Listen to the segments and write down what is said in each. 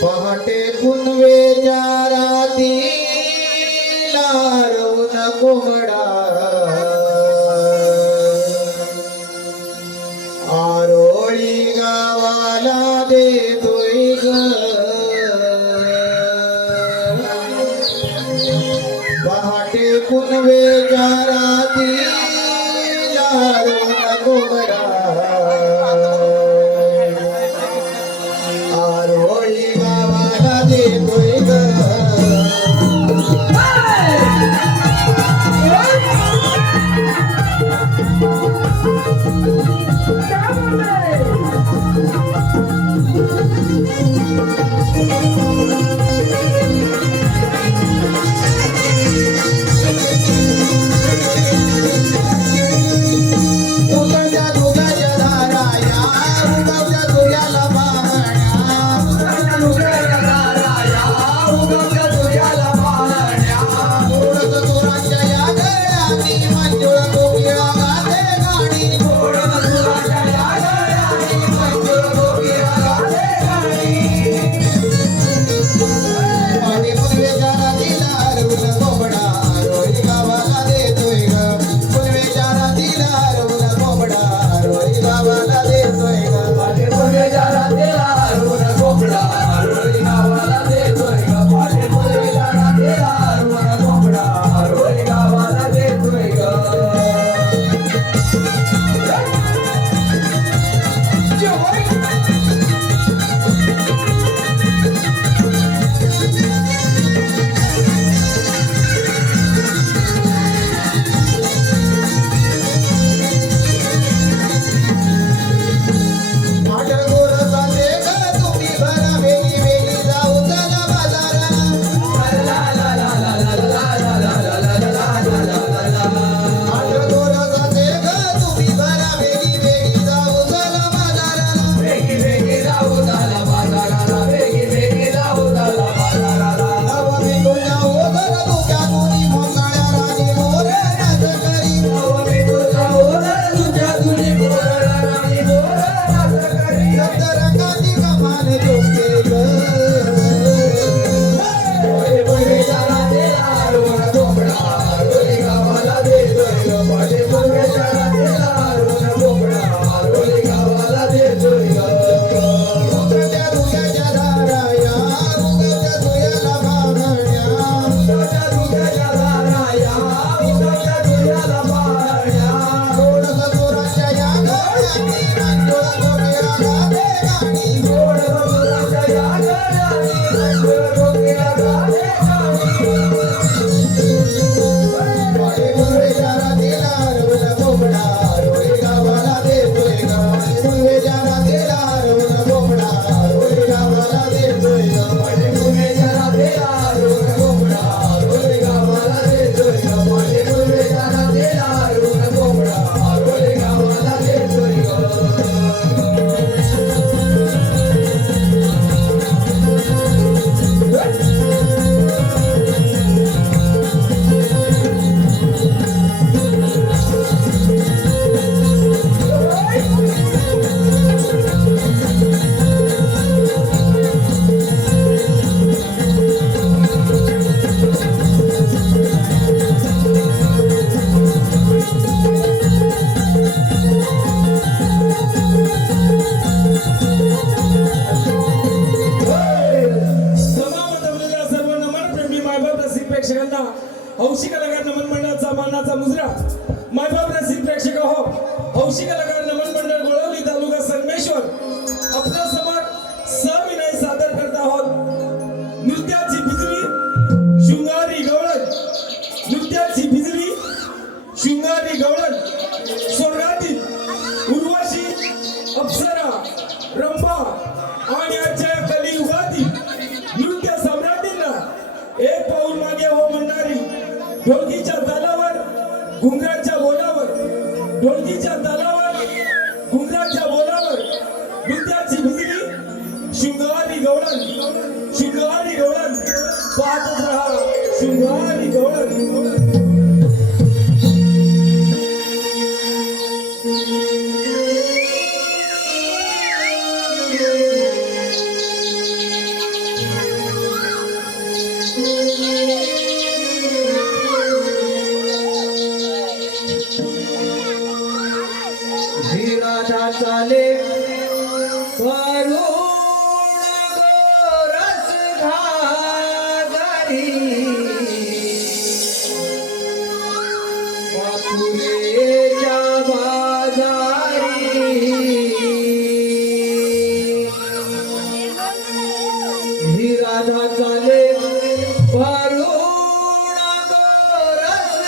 पहाटे पुनवेच्या राती लारवून कोंबडा आरोळी गावाला देतोय ग पहाटे पुनवेच्या राती लारवून कोंबडा आरोळी गावाला देतोय ग हौशी कलाकार नमन मंडळाचा मानाचा मुजरा मायबाप रसिक प्रेक्षक हो हौशी कलाकार नमन मंडळ गोळवली तालुका संगमेश्वर आपल्या समोर सविनय सादर करत आहोत नृत्याची बिजली शृंगारी गवळण नृत्याची बिजली शृंगारी गवळण स्वर्गातील उर्वशी अप्सरा रंभा आणि आजच्या कलियुगातील नृत्य सम्राटींना एक पाऊल मागे हो म्हणणारी ढोलकीच्या तालावर घुंगराच्या बोलावर ढोलकीच्या तालावर घुंगराच्या बोलावर नृत्याची बिजली शृंगारी गवळण पाहतच राहा ही राधा चाले वरुण गोरसधारी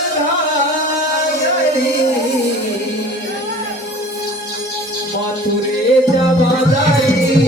मथुरेच्या बाजारी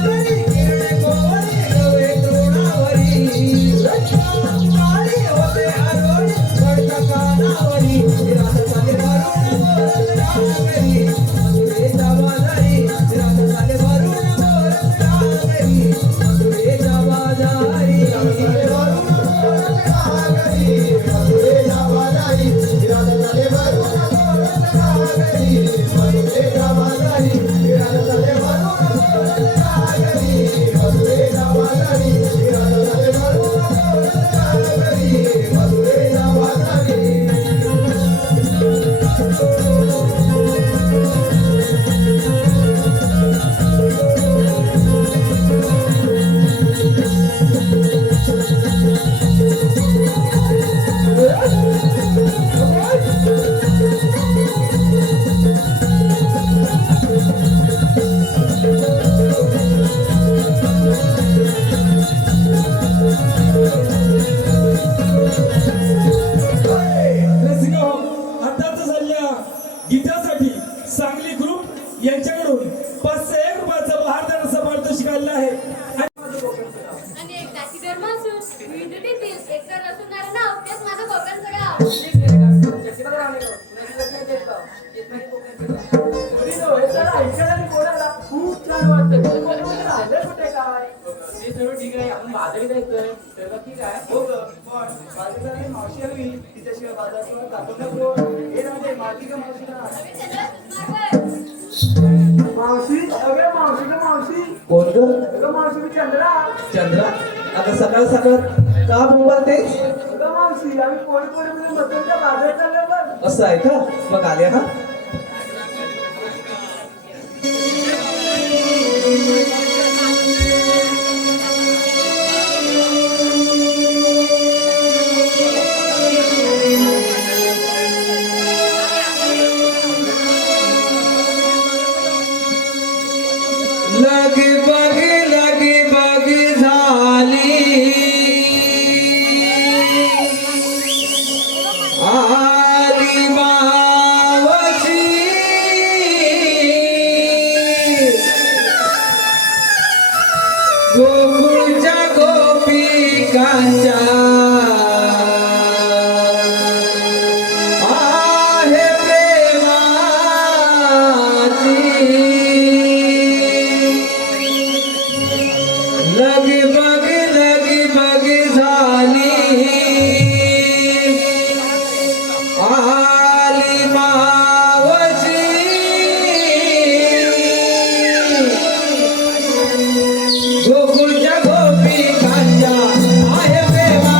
बाजारी चालू वाटतं राहिलं कुठे काय ते सर्व ठीक आहे आपण बाजारी जायचंय सर्व ठीक आहे हो ग पण बाजारात मावशी हवी तिच्याशिवाय बाजारात दाखवत नको हे राहते मावशी का मावशी अगे मावशी का मावशी कोण ग अगं मावशी मी चंद्रा चंद्रा आता सकाळ सकाळ का बोंबालतेस अगं मावशी आम्ही पोळी पोळी म्हणून बसवच्या बाजारात चाललो बघ असं आहे का मग आले हा लगी बग झाली आली मावशी गोकुळच्या गोपिकांच्या आहे प्रेमाची लगी बग झाली आली मावशी गोकुळच्या गोपिकांच्या आहे प्रेमा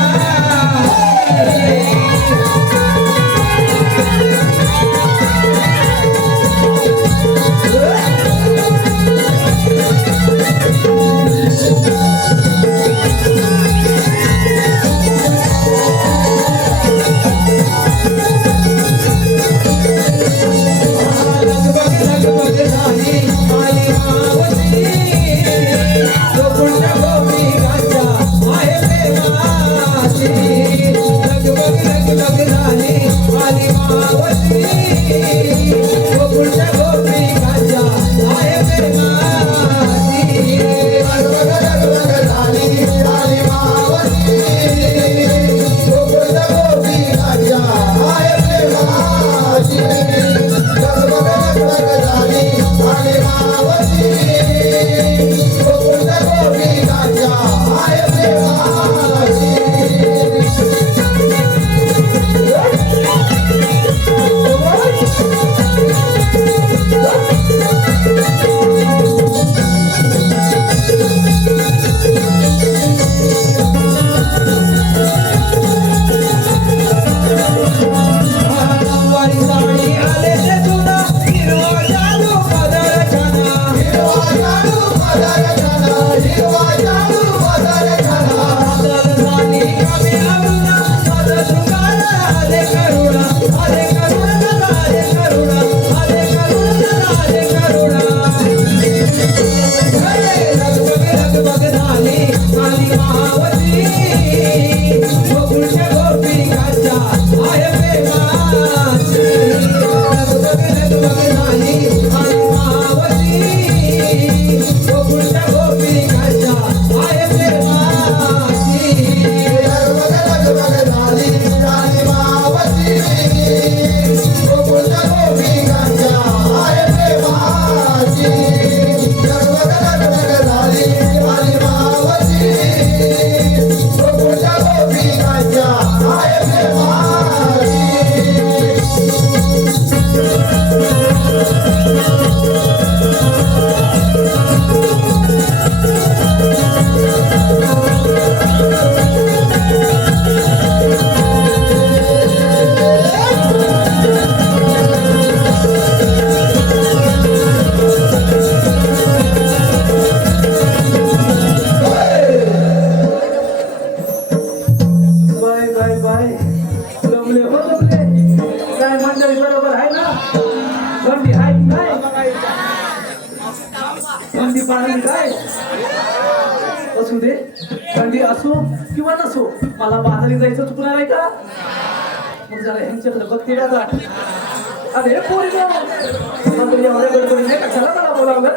थंडी पाणी काय असू दे, थंडी असो किंवा नसो, मला बाजारी जायचं चुकणार आहे का? मग जरा ह्यांच्याकडे बघते का गाठ. अरे पोरी एवढ्या गडबडीने कशाला मला बोलावलं?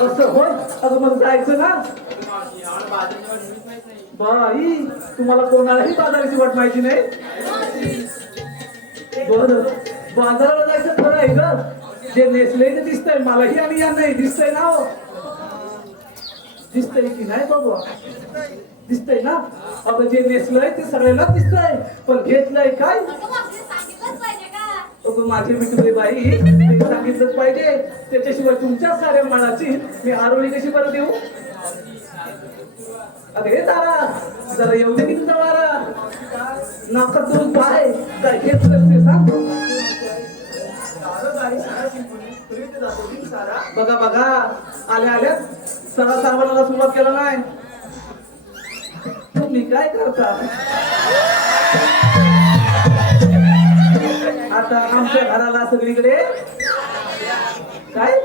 असं होय, अगं मग जायचं ना. बाई तुम्हाला कोणालाही बाजाराची वाट माहिती नाही. बरं बाजाराला जायचं खरं आहे का? जे नेसले ते दिसतंय मलाही आणि यांनाही दिसतंय ना हो दिसतंय की नाही बाबा दिसतंय ना आता जे नेसलंय ते सगळ्यांना दिसतंय पण घेतलंय काय अगं माझे मित्र बाई ते सांगितलंच पाहिजे त्याच्याशिवाय तुमच्या साऱ्या मनाची मी आरोळी कशी बरं देऊ अरे तारा जरा येऊ दे की तुझा वारा नाकात दोन पाय काय घेतलं ते सांग बघा बघा आल्या आल्या सणा सारवणाला सुरुवात केला नाही तुम्ही काय करता आता आमच्या घराला सगळीकडे काय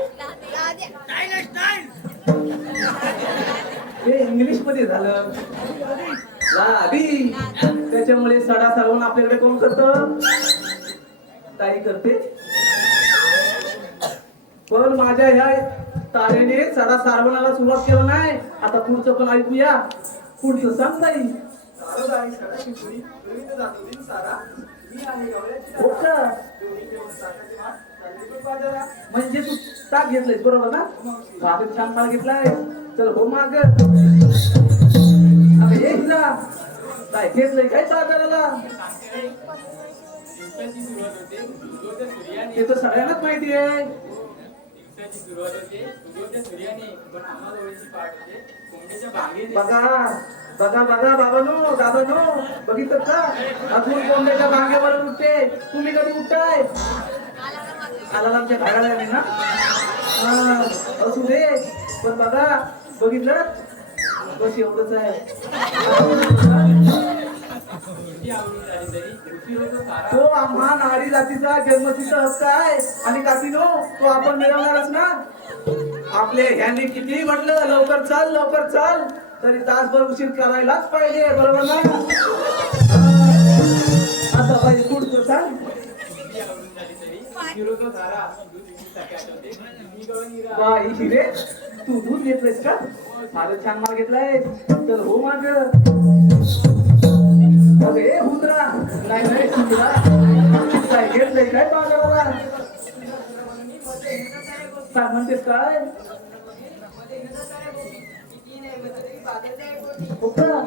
ते इंग्लिश मध्ये झालं लादी त्याच्यामुळे सडा सारवून आपल्याकडे कोण करत ताई करते पण माझ्या ह्या तारेने सडा सारवणाला सुरुवात केलं नाही आता पुढचं पण ऐकूया पुढचं सांग ताई हो का म्हणजे तू ताक घेतलंयस बरोबर ना माझं छान माल घेतलाय चल हो माग हे जा काय घेतलंय काय बाजाराला ते तर सगळ्यांनाच माहिती आहे बघा बघा बघा बाबानो दादानो बघितलं का अजून कोंबड्याच्या बांगेवर उठते तुम्ही कधी उठताय आलारामच्या घराला नाही ना हा असू दे पण बघा बघितलं बस एवढंच आहे तो आम्हा नारी जातीचा जन्मसिद्ध हक्क आहे आणि काकीनो तो आपण मिळवणारच ना आपले ह्यांनी किती म्हटलं लवकर चाल तरी तासभर उशीर करायलाच पाहिजे बरोबर ना आता पाहिजे पुढचं सांग बाई हिरे तू दूध घेतलंयस का फारच छान माल घेतलाय तर हो माग अरे हुंदरा नाही हुंदरा काय घेतलंय काय बाजाराला काय म्हणतेस काय हो का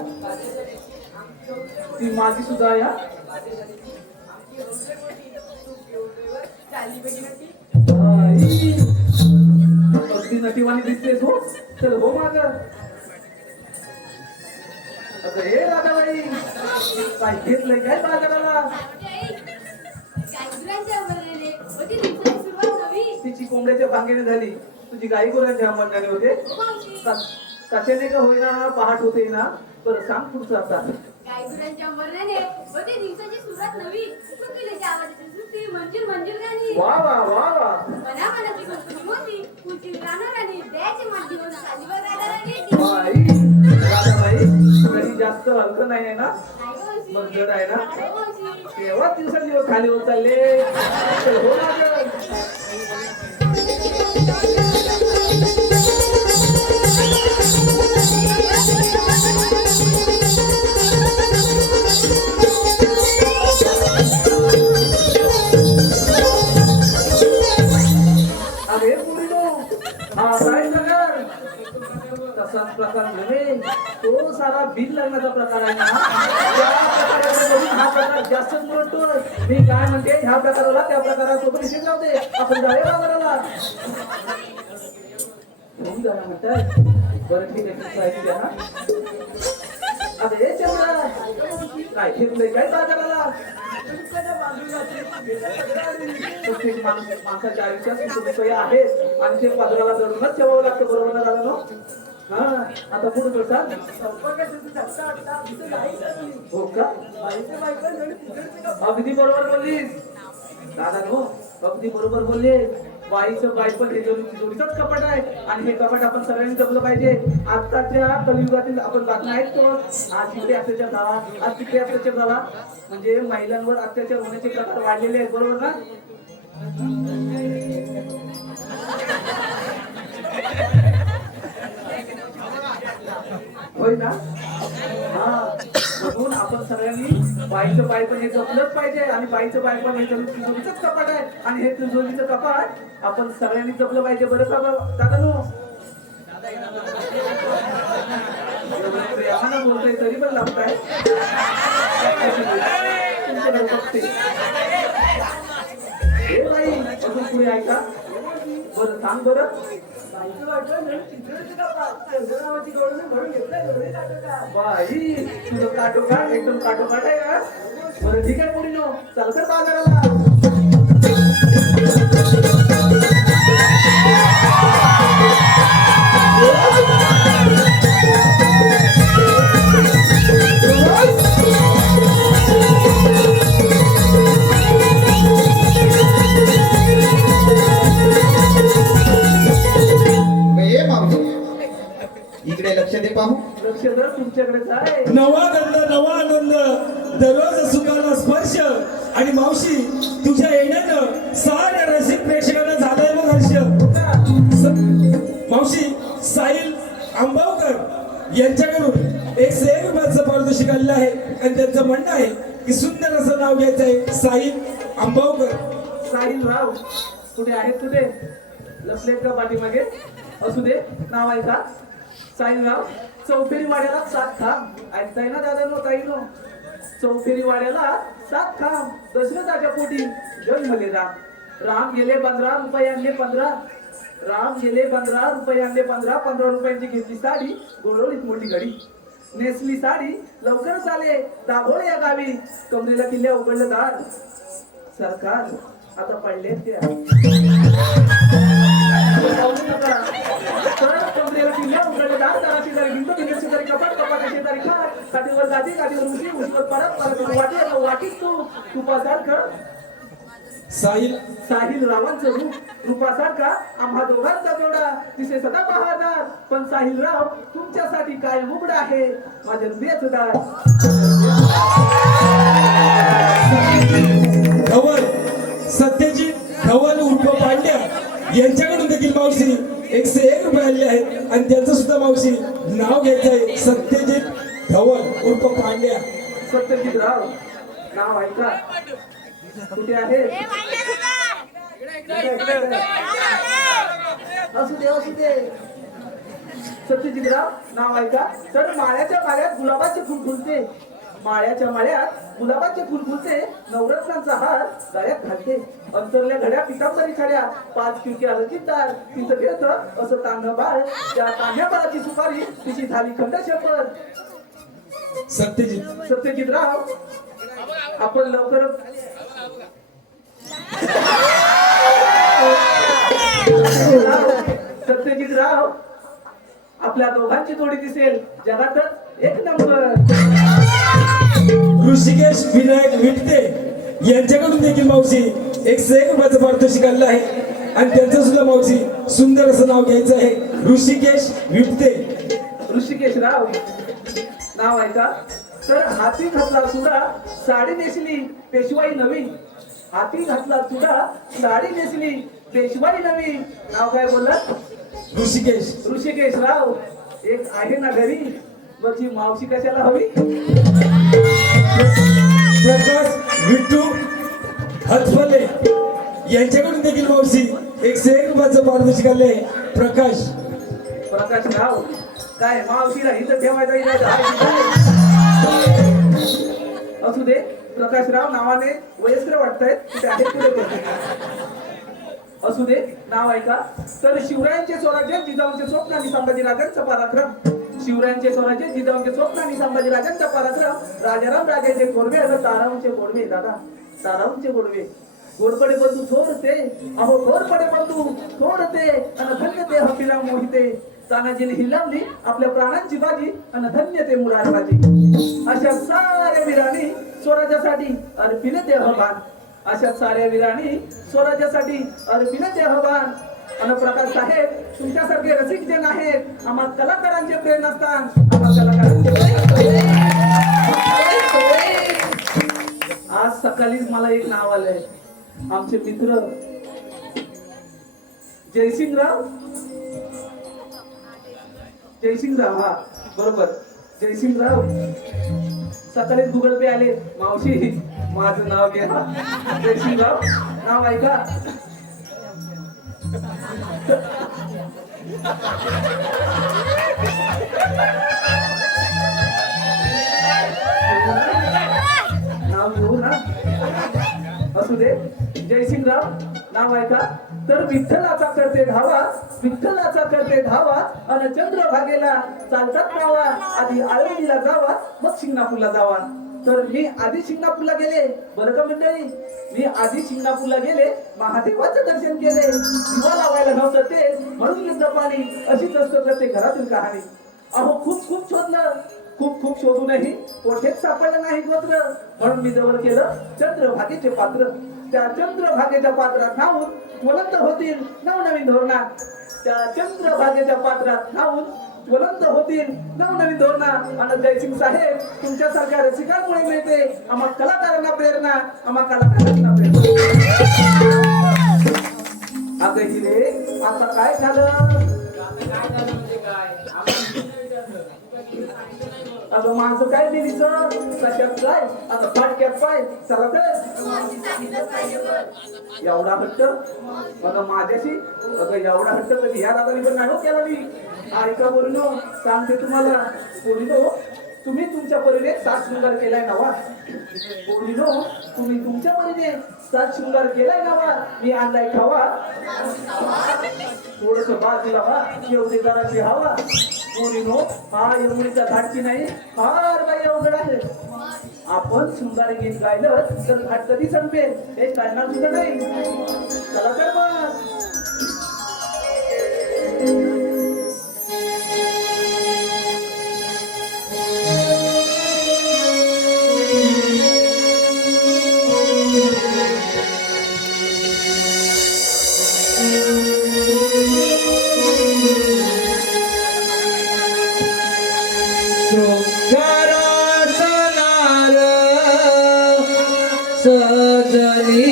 ती माझी सुद्धा या अगदी नटीवाणी दिसतेस हो चल हो माग हे राधाबाई काय घेतलंय काय बाजाराला तिची कोंबड्याच्या भांगेने झाली तुझी गाई गुरांच्या म्हणण्याने होते त्याच्याने का होईना पहाट होते ना तर सांग पुढचं आता वा वा वा वा राधाबाई कधी जास्त हलकं नाही आहे ना मग जड आहे ना तेव्हा दिवसेंदिवस खाली होत चालले हो ना अरे पुढे हा काय नगर तसाच प्रकार नव्हे तो सारा बिल लग्नाचा प्रकार आहे ना त्या प्रकाराबरोबर हा प्रकार जास्तच म्हणतोय मी काय म्हणते ह्या प्रकाराला त्या प्रकारासोबत निश्चित राहते आपण जाऊया बाजाराला घेऊन जाणार म्हणतात बरं ठीक आहे तुमचं ऐकू द्या ना अरे चंद्रा काय घेतलंय काय बाजाराला प्रत्येक माणसाच्या आयुष्यात सुखदुःख आहेत आणि ते बाजाराला दळूनच ठेवावं लागतं बरोबर ना दादा हा आता पुढे बोलता हो का अगदी बरोबर बोललीस दादा नो अगदी बरोबर बोलले बाईचं बाई पण हे जोडीचंच कपाट आहे आणि हे कपाट आपण सगळ्यांनी जपलं पाहिजे आताच्या कलियुगातील आपण बातम्या ऐकतो आज तिकडे अत्याचार झाला आज तिकडे अत्याचार झाला म्हणजे महिलांवर अत्याचार होण्याचे प्रकार वाढलेले आहेत बरोबर ना होय ना हा म्हणून आपण सगळ्यांनी बाईचं पाय पण हे जपलंच पाहिजे आणि बाईचं पाय पण हे तिजोरीचंच कपाट आहे आणि हे तिजोरीचं कपाट आपण सगळ्यांनी जपलं पाहिजे. बरं का दादा आम्हाला बोलतोय तरी पण लागताय तुमच्याकडे बघते. हे बाई अजून पुढे ऐका. बरं सांग बरं. बाई तुझं काटोकाट एकदम काटोकाट आहे का? बरं ठीक आहे मुलीनो चल कर बाजाराला. ए मावशी इकडे लक्ष दे पाहू. लक्ष तर तुमच्याकडेच आहे. नवा गंध नवा आनंद दररोज सुखाला स्पर्श आणि मावशी तुझ्या येण्यानं साऱ्या रसिक प्रेक्षकांना झालंय मग हर्ष. मावशी साहिल आंबावकर यांच्याकडून एक से रुपयाचं पारितोषिक आलेलं आहे आणि त्यांचं म्हणणं आहे की सुंदर असं नाव घ्यायचं आहे साहिल आंबावकर. साहिल राव कुठे आहेत कुठे लपलेत का पाठीमागे? असू दे नाव ऐका. साहिल राव चौफेरी वाड्याला 7 खांब ऐकताय ना दादा नो ताई नो. चौफेरी वाड्याला 7 खांब दशरथाच्या पोटी जन्मले राम. राम गेले 15 रुपयांनी 15. राम गेले 15 रुपयांनी 15 रुपयांची घेतली साडी गोळवलीत मोठी घडी. नेसली साडी लवकरच आले दाभोळे या गावी. कमरेला किल्ल्या उघडलं दार सरकार आता पडले त्या कमरेला किल्ल्या उघडले दार दाराची जरी भिंत भिंत शेजारी कपाट कपाटाची जरी खाट काठीवर गादी गादीवर उशी उशीवर परत परत वाटी वाटीत तू तुपासारखं साहिल रावांचं रूपासारखा आम्हा दोघांचा जोडा तिथे सदा बहारदार. पण साहिल राव तुमच्यासाठी काय उघड आहे माझ्या हृदयाचं दार. धवल सत्यजित धवल उर्फ पांड्या यांच्याकडून देखील मावशी 101 रुपये आले आहेत आणि त्यांचं सुद्धा मावशी नाव घ्यायचं आहे सत्यजित धवल उर्फ पांड्या. सत्यजित राव नाव ऐका. कुठे आहे? असू दे सत्यजित राव नाव ऐका. तर माळ्याच्या माळ्यात गुलाबाचे फुल फुलते. माळ्याच्या माळ्यात गुलाबाचे फुल फुलते. नवरत्नांचा हार गळ्यात घालते. अंतरल्या घड्या पितांबरी खड्या 5 खिडक्या हलकीदार तिचं घेतं असं तांग बाळ. त्या तांब्या बाळाची सुपारी तिची झाली खंड शपथ. सत्यजित राव आपण लवकरच सत्यजित राव आपल्या दोघांची जोडी दिसेल जगातच 1 नंबर. ऋषिकेश विनायक विटते यांच्याकडून देखील मावशी 101 रुपयाचं पारितोषिक आलेलं आहे आणि त्यांचं सुद्धा मावशी सुंदर असं नाव घ्यायचं आहे ऋषिकेश विटते. ऋषिकेश राव नाव ऐका. तर हाती घातला सुद्धा साडी नेसली पेशवाई नवी. हाती घातला सुद्धा साडी नेसली पेशवाई नवी. नाव काय बोलत? ऋषिकेश राव एक आहे ना घरी मग ही मावशी कशाला हवी? प्रकाश विठ्ठू हतफले यांच्याकडून देखील मावशी 101 रुपयाचं पारितोषिक आले. प्रकाश राव काय मावशीला इथं ठेवायचा असू दे. प्रकाशराव नावाने वयस्कर वाटतायत कुठे आहेत पुढे असू दे. नाव ऐका. तर शिवरायांचे स्वराज्य जिजाऊंचे स्वप्न आणि संभाजीराजांचा पराक्रम. शिवरायांचे स्वराज्य जिजाऊंचे स्वप्न आणि संभाजीराजांचा पराक्रम. राजाराम राजाचे गोडवे ताराऊंचे गोडवे दादा ताराऊंचे गोडवे. गोडपडे बंधू थोडते अहो गोडपडे बंधू थोडते आणि धन्य ते हपिला मोहिते. तानाजीने हिलावली आपल्या प्राणांची बाजी आणि धन्य ते मुरारबाजी. अशा साऱ्या वीरांनी स्वराज्यासाठी अर्पिले देहभान. अशा साऱ्या वीरांनी स्वराज्यासाठी अर्पिले देहभान. आणि प्रकाश साहेब तुमच्यासारखे रसिक जन आहेत. आम्हा कलाकारांचे प्रेम असतात. आम्हा कलाकारांचे आज सकाळीच मला एक नाव आलंय. आमचे मित्र जयसिंगराव हा बरोबर जयसिंगराव सकाळीच गुगल पे आले. मावशी माझं नाव घ्या, जयसिंगराव नाव ऐका. नाव घेऊ ना, असू दे. जयसिंगराव नाव ऐका. तर विठ्ठलाचा करते धावा, विठ्ठलाचा करते धावा, आणि चंद्रभागेला चालतात नावा. आधी आळंदीला जावा, मग शिंगणापूरला जावा. तर मी आधी शिंगणापूरला गेले, बरं का मंडळी. मी आधी शिंगणापूरला गेले, महादेवाचं दर्शन केले. दिवा लावायला नव्हतं ते, म्हणून युद्ध पाणी. अशीच असतं प्रत्येक घरातील कहाणी. अहो खूप खूप शोधलं, खूप खूप शोधूनही कोठेच सापडलं नाही गोत्र. म्हणून मी जवळ केलं चंद्रभागेचे पात्र. त्या चंद्रभागेच्या पात्रात न्हावून ज्वलंत होतील नवनवीन धोरणा. त्या चंद्रभागेच्या पात्रात न्हावून ज्वलंत होतील नवनवीन धोरणा. आणि जयसिंग साहेब तुमच्यासारख्या रसिकांमुळे मिळते आम्हा कलाकारांना प्रेरणा, आम्हा कलाकारांना प्रेरणा. अगं हिरे, आता काय झालं? अगं माझं काय देवीचं, कशात काय, आता फाटक्यात पाय. चला तर एवढा हट्ट बघा माझ्याशी. अगं एवढा हट्ट कधी ह्या दादानी पण नाही हो केला. मी ऐका बोललो, सांगते तुम्हाला. बोलिनो तुम्ही तुमच्या परीने सात शृंगार केलाय नावा. बोलिनो तुम्ही तुमच्या परीने सात शृंगार केलाय नावा. मी आणलाय खावा, थोडस बाजूला व्हा, एवढी जराशी हवा. बोलिनो हा एवढीचा धाटकी नाही, फार काही अवघड आहे. आपण शृंगारी गीत गायलं तर घाट कधी संपेल हे कळणार सुद्धा नाही. चला तर मग. शृंगारासनार सजनी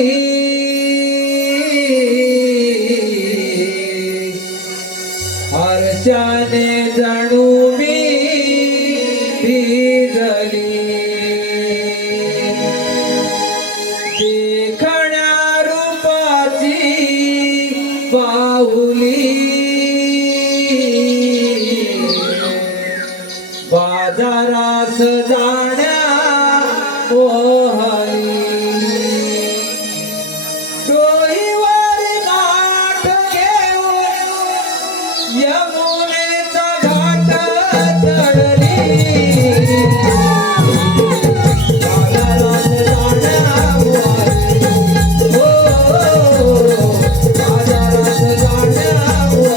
हर्षाने जणू मी भिजली. देखण्या रूपाची बाहुली बाजारास जाण्या मोहनी. डोईवर गाठ घेऊन यमुनेचा घाट चढली. बाजारात जाण्या मोहनी, हो बाजारात जाण्या मोहनी.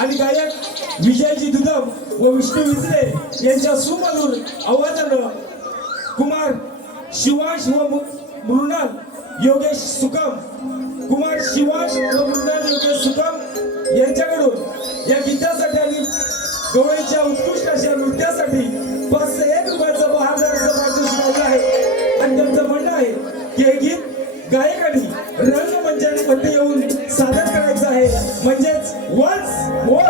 आणि गायक विजयजी दुदम व विष्णू विजले यांच्या सुमधुर आवाजानं कुमार शिवांश व मृणाल योगेश सुकम कुमार शिवांश व मृणाल योगेश सुकम यांच्याकडून या गीतासाठी आणि गवळीच्या उत्कृष्ट अशा नृत्यासाठी 501 रुपयाचा बहादरचा पारितोषिक आले आहे आणि त्यांचं म्हणणं आहे की हे गीत गायकांनी रंगमंचावरती येऊन सादर करायचं आहे म्हणजेच वन्स मोर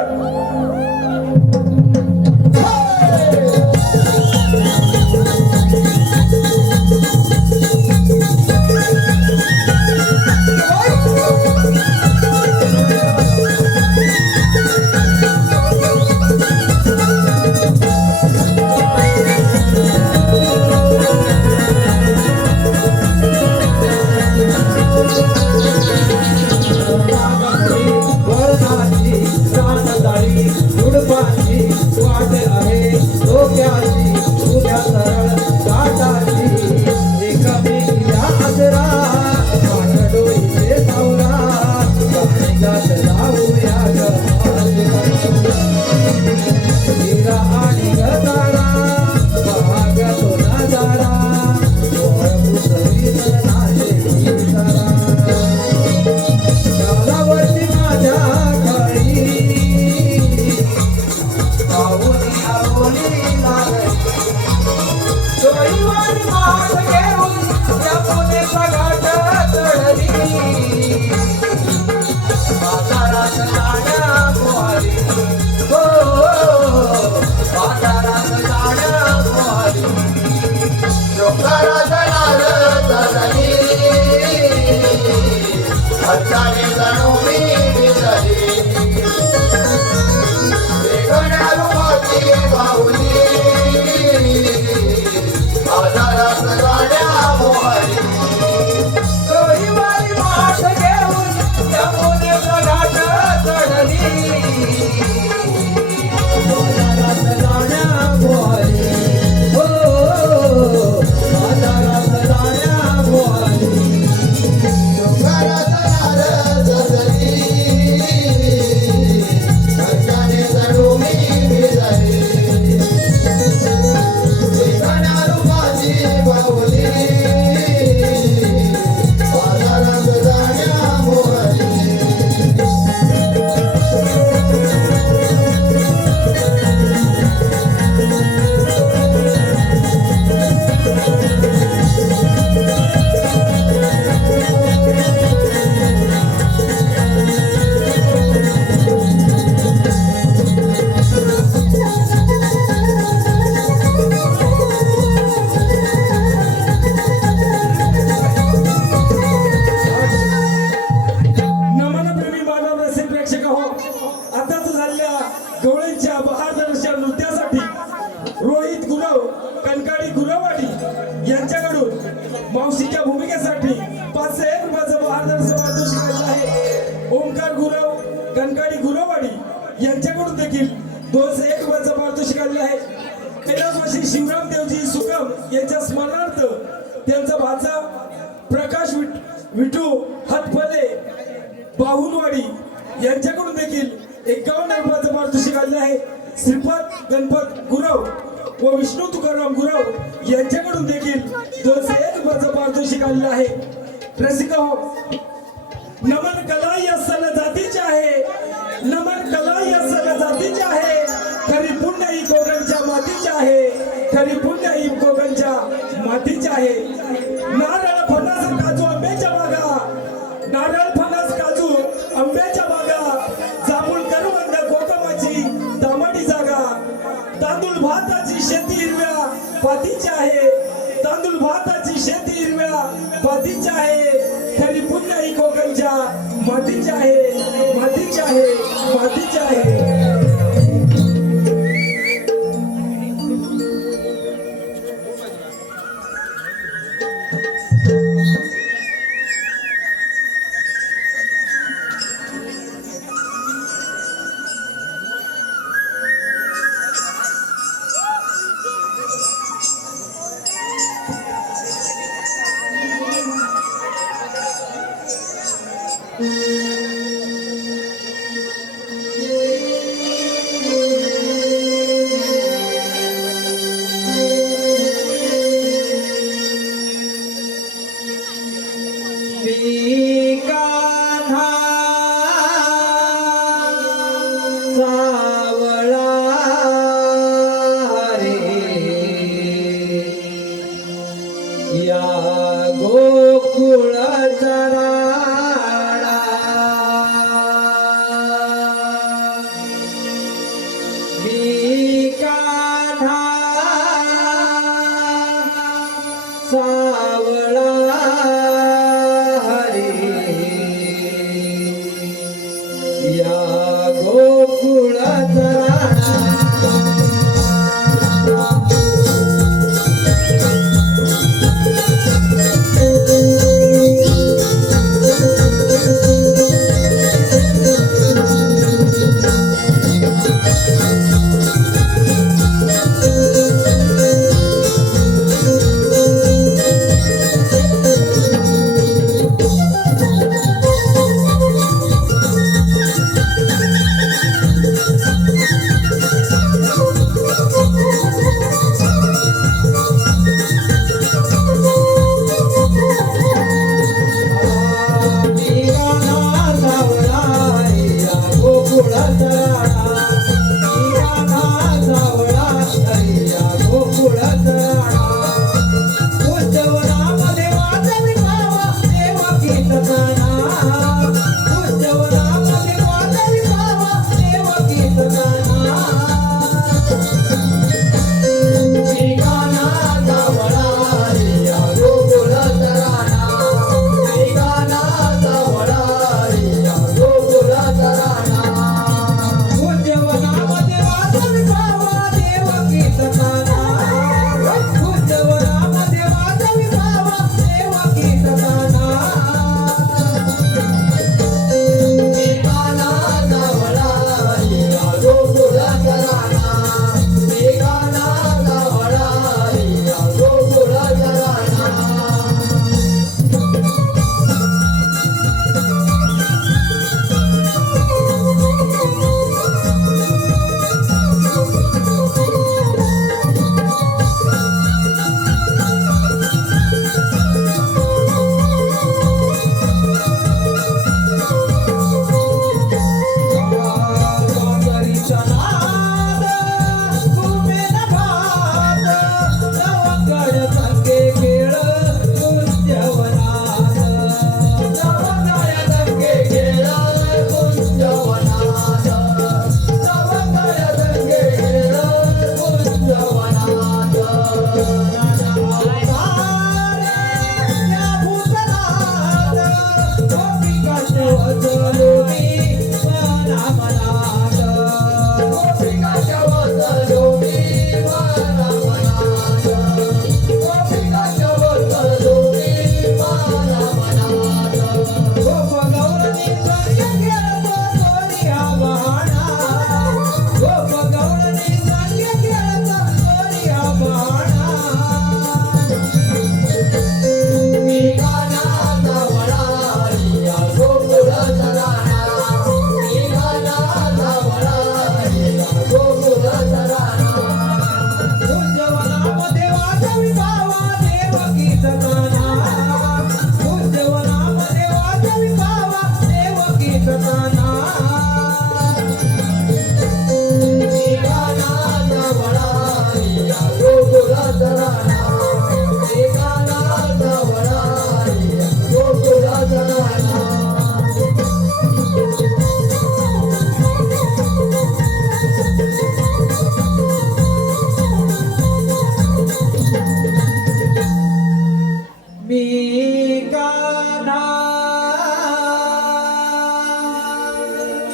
वरणाची रानदाळी झुडपाची वाट आहे डोक्याची उभ्या सरळ काटाची एकमेकीला आदरा काट डोईचे सावरा गाणे गात जाऊया ग हिरा आणि गदारा बहाग तो नजारा डोळ पुसवीत नाचे गीतारा गालावरती माझ्या काळी आवली आवली लागली डोईवर माठ घेऊन त्या पुण्याचा घाट चढली बाजारात जाण्या पोहारी हो बाजारात जाण्या पोहारी डोंगराचा नारळ चढली हजारी जणोमी विजली वेगळ्या रूपाची बाहुली आधारात गाड्या मोहारी डोईवारी माठ घेऊन त्या पुण्याचा घाट चढली आधारात गाड्या मोहारी हो आधारात गाड्या मोहारी नमनप्रेमी मानव रसिक प्रेक्षक हो आताच झालेल्या गवळींच्या बहादरच्या नृत्यासाठी रोहित गुरव कणकाळी गुरवाडी यांच्याकडून मावशीच्या भूमिकेसाठी 501 रुपयाचं बहादरचं पारितोषिक आलेलं आहे ओमकार गुरव कणकाळी गुरवाडी यांच्याकडून देखील 201 रुपयाचं पारितोषिक आलेलं आहे कैलासवासी शिवराम देवजी सुकम यांच्या स्मरणार्थ त्यांचा भाचा प्रकाश विठू हातफले बाहुलवाडी यांच्याकडून देखील 51 रुपयाचं पारितोषिक आलेलं आहे श्रीपाद गणपत गुरव व विष्णू तुकाराम गुरव यांच्याकडून देखील 201 रुपयाचं पारितोषिक आलेलं आहे रसिका हो नमन कला या सन जातीची आहे नमन कला या सन जातीची आहे खरी पुण्य ही कोकणच्या मातीची आहे खरी पुण्य ही कोकणच्या मातीची आहे नारळ फणस काजू आंब्याच्या बागा नारळ फणस काजू आंब्याच्या बागा जांभूळ करवंद कोकमाची तांबडी जागा तांदूळ भाताची शेती हिरव्या पातीची आहे तांदूळ भाताची शेती हिरव्या पातीची आहे खरी पुण्य ही कोकणच्या मातीची आहे मातीची आहे मातीची आहे मी कान्हा सावळा हरी या गोकुळात राहणार.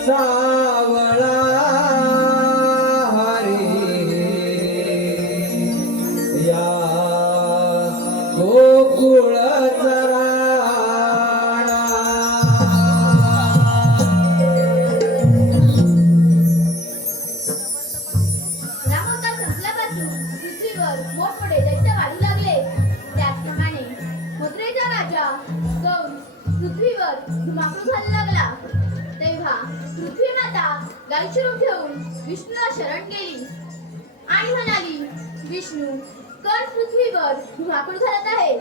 सावळा हरी या गोकुळात राहणार. रामावतार संपल्यापासून पृथ्वीवर मोठमोठे दैत्य वाढू लागले. त्याचप्रमाणे मथुरेचा राजा कंस पृथ्वीवर धुमाकूळ घालू लागला. तेव्हा पृथ्वी माता गायीचे रूप घेऊन विष्णूला शरण गेली आणि म्हणाली, विष्णू, कंस पृथ्वीवर धुमाकूळ घालत आहे.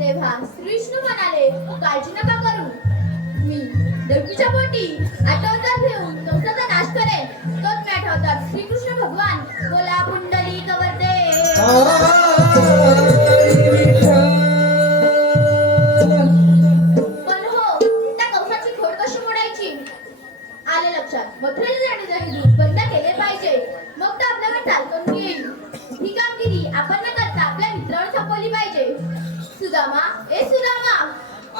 तेव्हा श्री विष्णू म्हणाले, काळजी नका करू, मी देवकीच्या पोटी आठवतात घेऊन कंसाचा नाश करेन. तोच मी आठवतात श्रीकृष्ण भगवान. बोला पुंडलिक वरदे. पण हो, त्या कंसाची खोड कशी मोडायची? आले लक्षात. मथुरेला जाण्याचे दूत बंद केले पाहिजे. मग फक्त आपल्यावर चालतो येईल ही कामगिरी आपण न करता आपल्या मित्रावर सोपवली पाहिजे. सुदामा ए सुदामा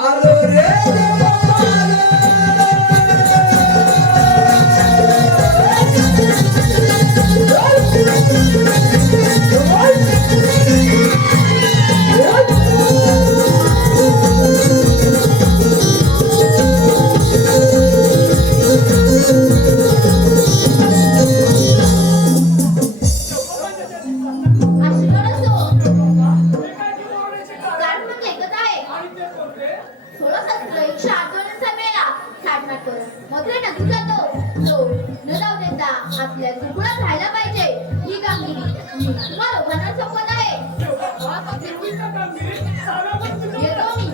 आलो रे देवा आशीर्वाद असो. कारण ऐकत आहे थोडं सत्र 108 जणांचा मेळा थाटमाट करून मथुरे नदी जातो. तो न जाऊ देता आपल्या गुरुकुळात राहायला पाहिजे ही कामगिरी मी तुम्हा लोकांना सोपवत आहे. येतो मी.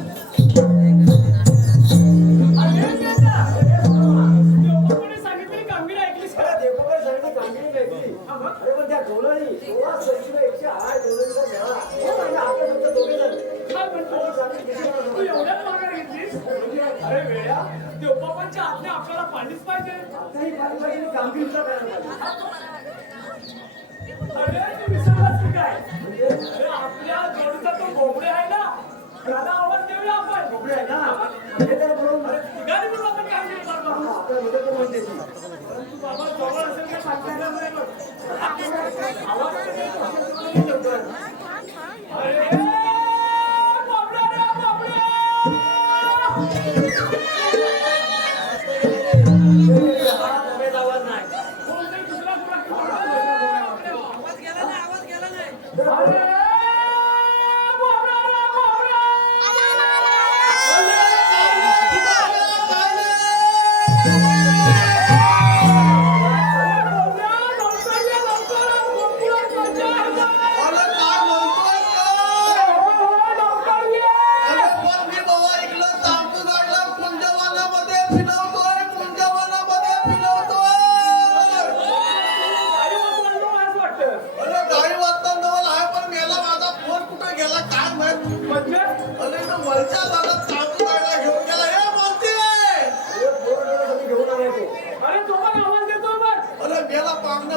अरे वेळा देवबाबांच्या आज्ञा आपल्याला पाळलीच पाहिजे. अरे तू विसरलास की काय? अरे आपल्या जोडीचा तो बोबडे आहे ना, त्याला आवाज देऊया आपण. बोबडे आहे ना, अरे ठिकाणी म्हणून आपण कामगिरी करतो. परंतु बाबा जवळ असेल तर सांगायला नाही बघ. आवाज अरे बाबडा रे बाबडा.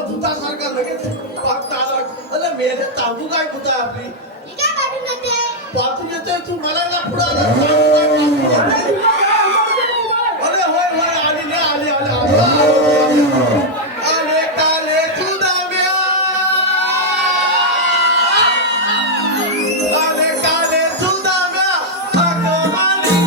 भूतासारखा लगेच मेले तांबू काय भूता आपली ही काय पाठवून करते? पाठून येतोय तू मला ना पुढे अरे होय होय आली आली आली आले काले सुदाम्या आले काले सुदाम्या अगमानी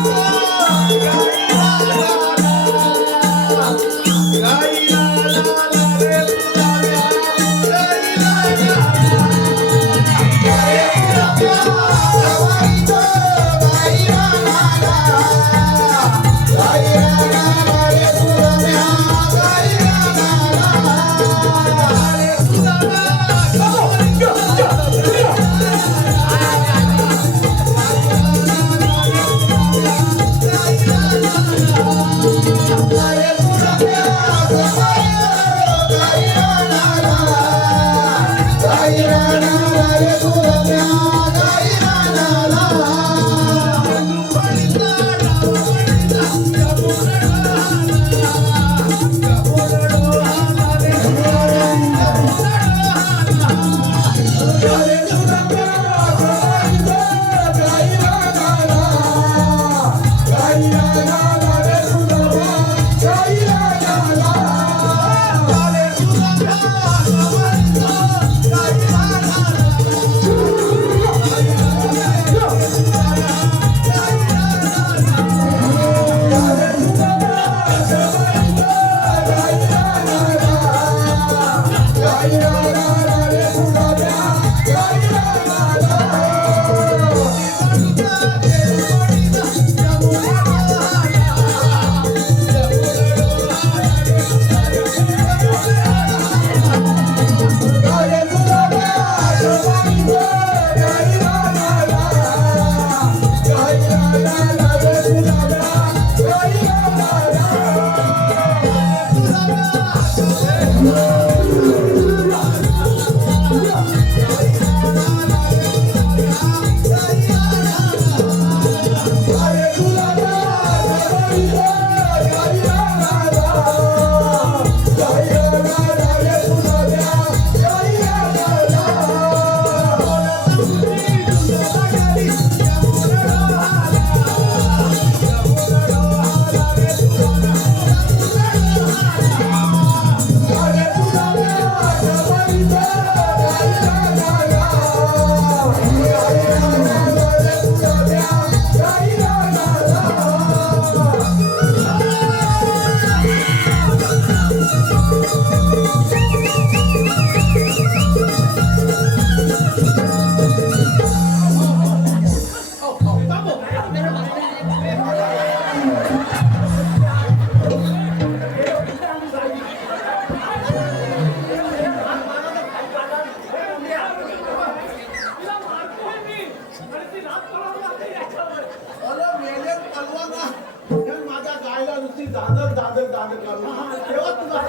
तेव्हा तुला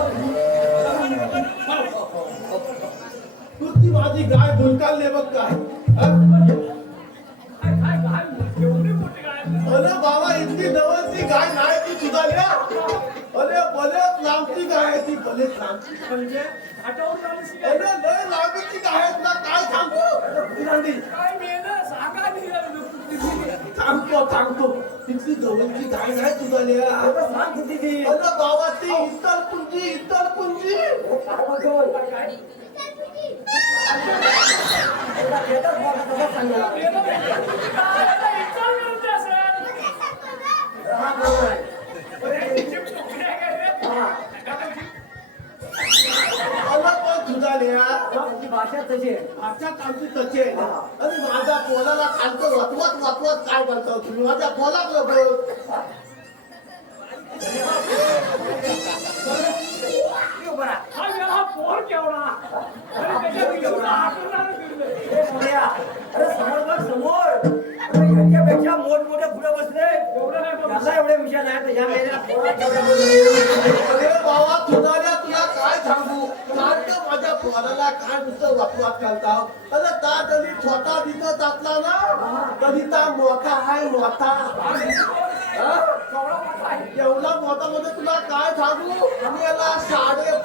तू ती माझी गाय भुलकालले बघ काय हा? अरे बाबा इतकी जवळची गाय नाही ती सुधारल्या अरे बलेच लांबची गाय आहे ती बलेच लांबची म्हणजे अरे लय लांबीची गाय आहे तुला काय सांगू सांगतो तिथली जवळची गाय नाही सुधारल्या अरे बाबा ती इतर पुंजी भाषा तशी आहे. भाषा आमची तशी आहे आणि माझ्या पोलाला खालचं वाचवत काय करता तुम्ही माझ्या पोलाला बघ अरे समोर बघ समोर अरे ह्याच्यापेक्षा मोठमोठे पुढे बसले त्याला एवढे विषय नाही तर या अरे बाबा तुझ्या तुला काय सांगू सारखं माझ्या पोलाला काय नुसतं वाचवात घालता अरे ता तरी छोटा दिसत असला ना तरी ता मोठा आहे मोठा एवढा मोठा मध्ये तुला काय सांगू मी याला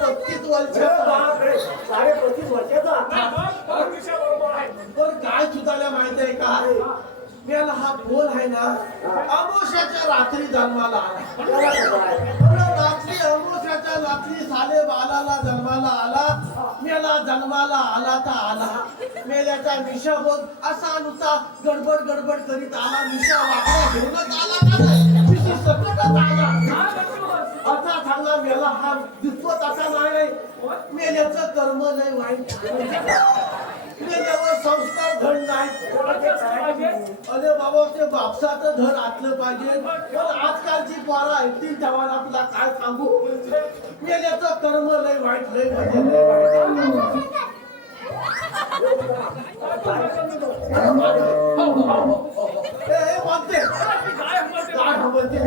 35 वर्षाचा 35 वर्षाचा पण काय सुधारल्या माहिती आहे का मी याला हा बोल आहे ना अमावस्याच्या रात्री जन्माला आला रात्री अमावस्याच्या रात्री साडे 12ला जन्माला आला मेला जन्माला आला तर आला मेल्याचा मिशा बघ असा नुसता गडबड करीत आला मिशा वाकडा घेऊनच आला का नाही मिशी सकटच आला असा सांगा मेला हा दिसतो तसा नाही मेल्याचं कर्म नाही वाईट मेल्यावर संस्कार धड नाही अरे बाबा ते बापसाचं धड आटलं पाहिजे पण आजकालची पोरा ऐकतील तेव्हा तुला काय सांगू मेल्याचं कर्म लय वाईट लय म्हणजे लय वाईट म्हणते काय म्हणते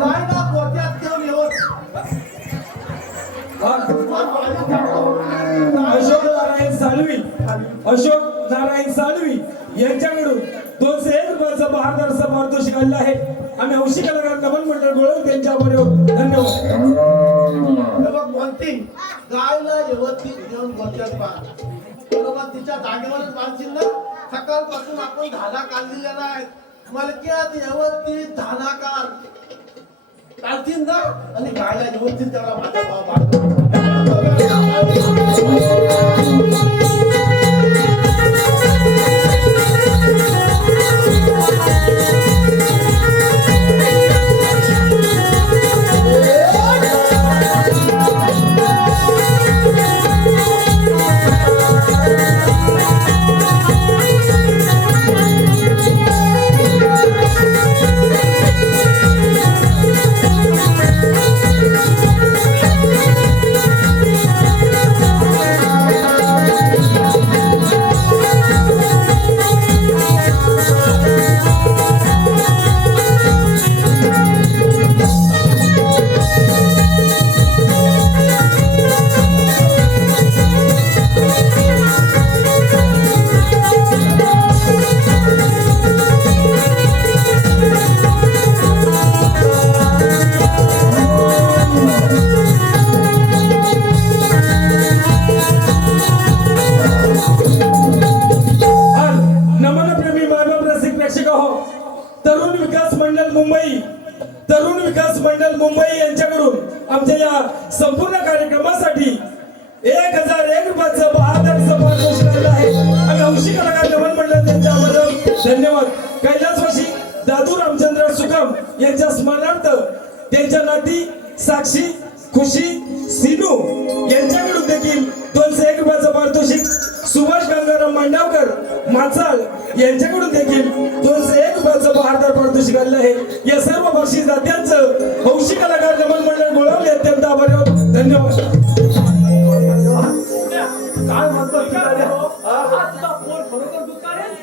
काय ना पोत्यात ठेवून येऊन अशोक नारायण साळवी यांच्याकडून 201 रुपयाचं बहादरचं पारितोषिक आलेलं आहे. आम्ही हौशी कलाकार नमन मंडळ गोळवून त्यांच्याबरोबर धन्यवाद. बघ म्हणते गायला व्यवस्थित घेऊन गोत्यात बांध बरोबर तिच्या जागेवरच बांधशील ना सकाळपासून आपण धाना काढलेल्या नाही मलक्यात व्यवस्थित धाना काढतील ना आणि गायला व्यवस्थित त्याला माझा भाव बांधतो मुंबई यांच्याकडून आमच्या या संपूर्ण कार्यक्रमासाठी 1001 रुपयाचं बहादरचं पारितोषिक आलेलं आहे. आम्ही हौशी कलाकार नमन मंडळ त्यांच्याबरोबर धन्यवाद. कैलासवासी दादू रामचंद्र सुकम यांच्या स्मरणार्थ त्यांच्या नाती साक्षी खुशी सिनू यांच्याकडून देखील 201 रुपयाचं पारितोषिक, सुभाष गंगाराम मांडवकर माचाळ यांच्याकडून देखील 201 रुपयाचं बहादर पारितोषिक आलेलं आहे. या सर्व बक्षीस दात्यांचं हौशी कलाकार नमन मंडळ गोळवले अत्यंत आभार. धन्यवाद. काय म्हणतो तुझा फोन खरोखर दुकान आहे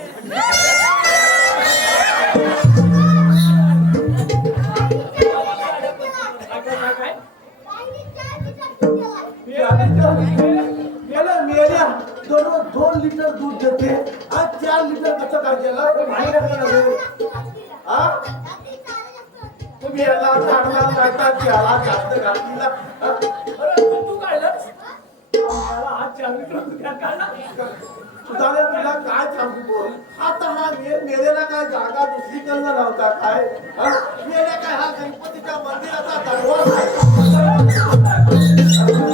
गेल्या मेल्या दररोज 2 लिटर दूध देते आज 4 लिटर कसं काय केलं माहिती आहे का हा तुम्ही याला चांगला करता त्याला जास्त घातलीला तू काढलंस? मला आज 4 लिटर दूध घ्या काढला. सुधारे तुला काय सांगू बोल आता हा मेलेला काय जागा दुसरीकडनं नव्हता काय हा? मेल्या काय हा गणपतीच्या मंदिराचा दरवाजा आहे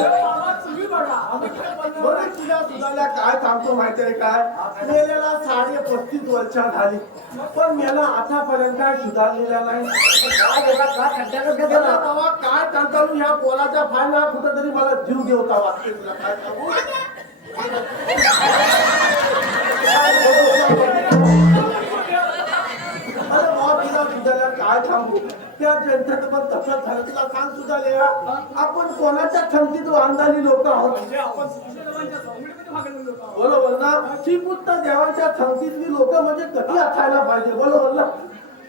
बाबा, तुम्ही बघा. आम्ही काय बोललो? बरं तुला सुधारल्या काय सांगतो माहितीये काय मेलेला 35 वर्ष झाली पण मेला आतापर्यंत काय सुधारलेला नाही काय गेला, काय खड्ड्यातच गेला गेला? बाबा काय सांगतो ह्या पोलाच्या फायला कुठेतरी मला जीव देवता वाटते तुला काय सांगू अरे बाबा तुला सुधारल्या काय सांगू त्या जनतेचं पण तसंच झालं तुला सांग सुधारल्या आपण कोणाच्या थंडीत अंदाजी लोक आहोत म्हणजे आपण सुशिक्षितांच्या संघटनेमध्ये भाग घेऊन होतो. बरोबर ना श्रीकृष्ण देवाच्या थंडीतली लोक म्हणजे कधी असायला पाहिजे बरोबर ना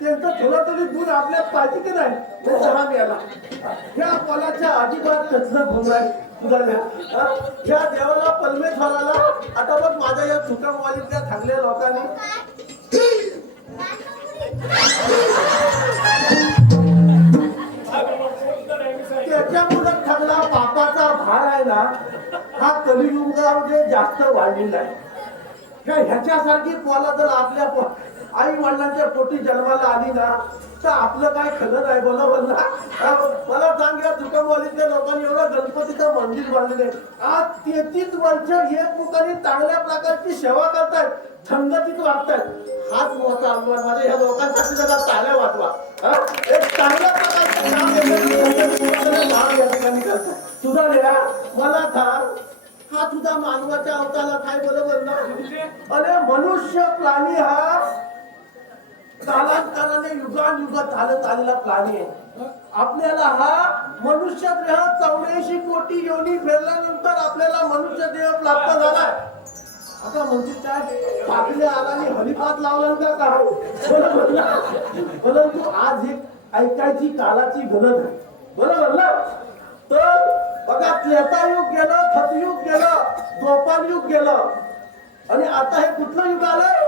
त्यांचं थोडं तरी दूध आपल्यात पाहिजे की नाही तो चहा मिळाला ह्या पोलाच्या अजिबात कसलं घुमलाय सुधारल्या ह्या देवाला परमेश्वराला आता बघ माझ्या या सुटमवालीतल्या थांबल्या लोकांनी त्याच्यामुळे ठरला पापाचा भार आहे ना हा कलियुगामध्ये जास्त वाढलेला आहे काय ह्याच्यासारखी पोला जर आपल्या आई वडिलांच्या पोटी जन्माला आली ना तर आपलं काय खरं नाही बरोबर ना मला सांग या तुकामवालीतल्या लोकांनी एवढं गणपतीचं मंदिर बांधलेलं आहे आज 33 वर्ष एकमुखाने चांगल्या प्रकारची सेवा करतायत संगतीत वागतायत हाच मोठा अभिमान माझ्या ह्या लोकांसाठी जरा टाळ्या वाजवा एक चांगल्या प्रकारचं काम या ठिकाणी करतात सुद्धा मला सांग हा तुझा मानवाच्या अवताला काय बरोबर ना अरे मनुष्य प्राणी हा कालांतराने युगानुयुगात चालत आलेला प्राणी आहे आपल्याला हा मनुष्य देह 84 कोटी योनी फेरल्यानंतर आपल्याला मनुष्य देह प्राप्त झालाय आता म्हणजे काय पाकले आला आणि हरिपात लावला का काय बरोबर ना परंतु आज एक ऐकायची कालाची गरज आहे बरोबर ना तर बघा त्रेतायुग गेलं सतयुग गेलं द्वापारयुग गेलं आणि आता हे कुठलं युग आलंय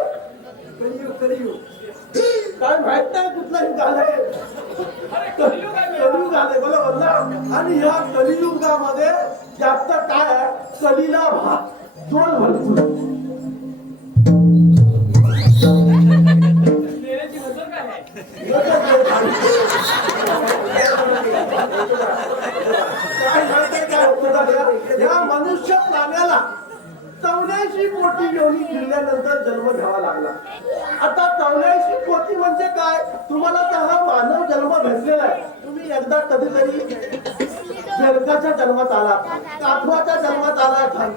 कलियुग काय माहित नाही कुठलं युग आलंय कलियुग आलंय बरोबर ना आणि ह्या कलियुगामध्ये जास्त काय आहे कलीला भात जोड भरपूर मेल्याची नजर काय आहे? या मनुष्य प्राण्याला 84 कोटी योनी फिरल्यानंतर जन्म घ्यावा लागला आता 84 कोटी म्हणजे काय तुम्हाला तर हा मानव जन्म भेटलेला आहे तुम्ही एकदा कधीतरी बेडकाच्या जन्मात आला काठवाच्या जन्मात आला असाल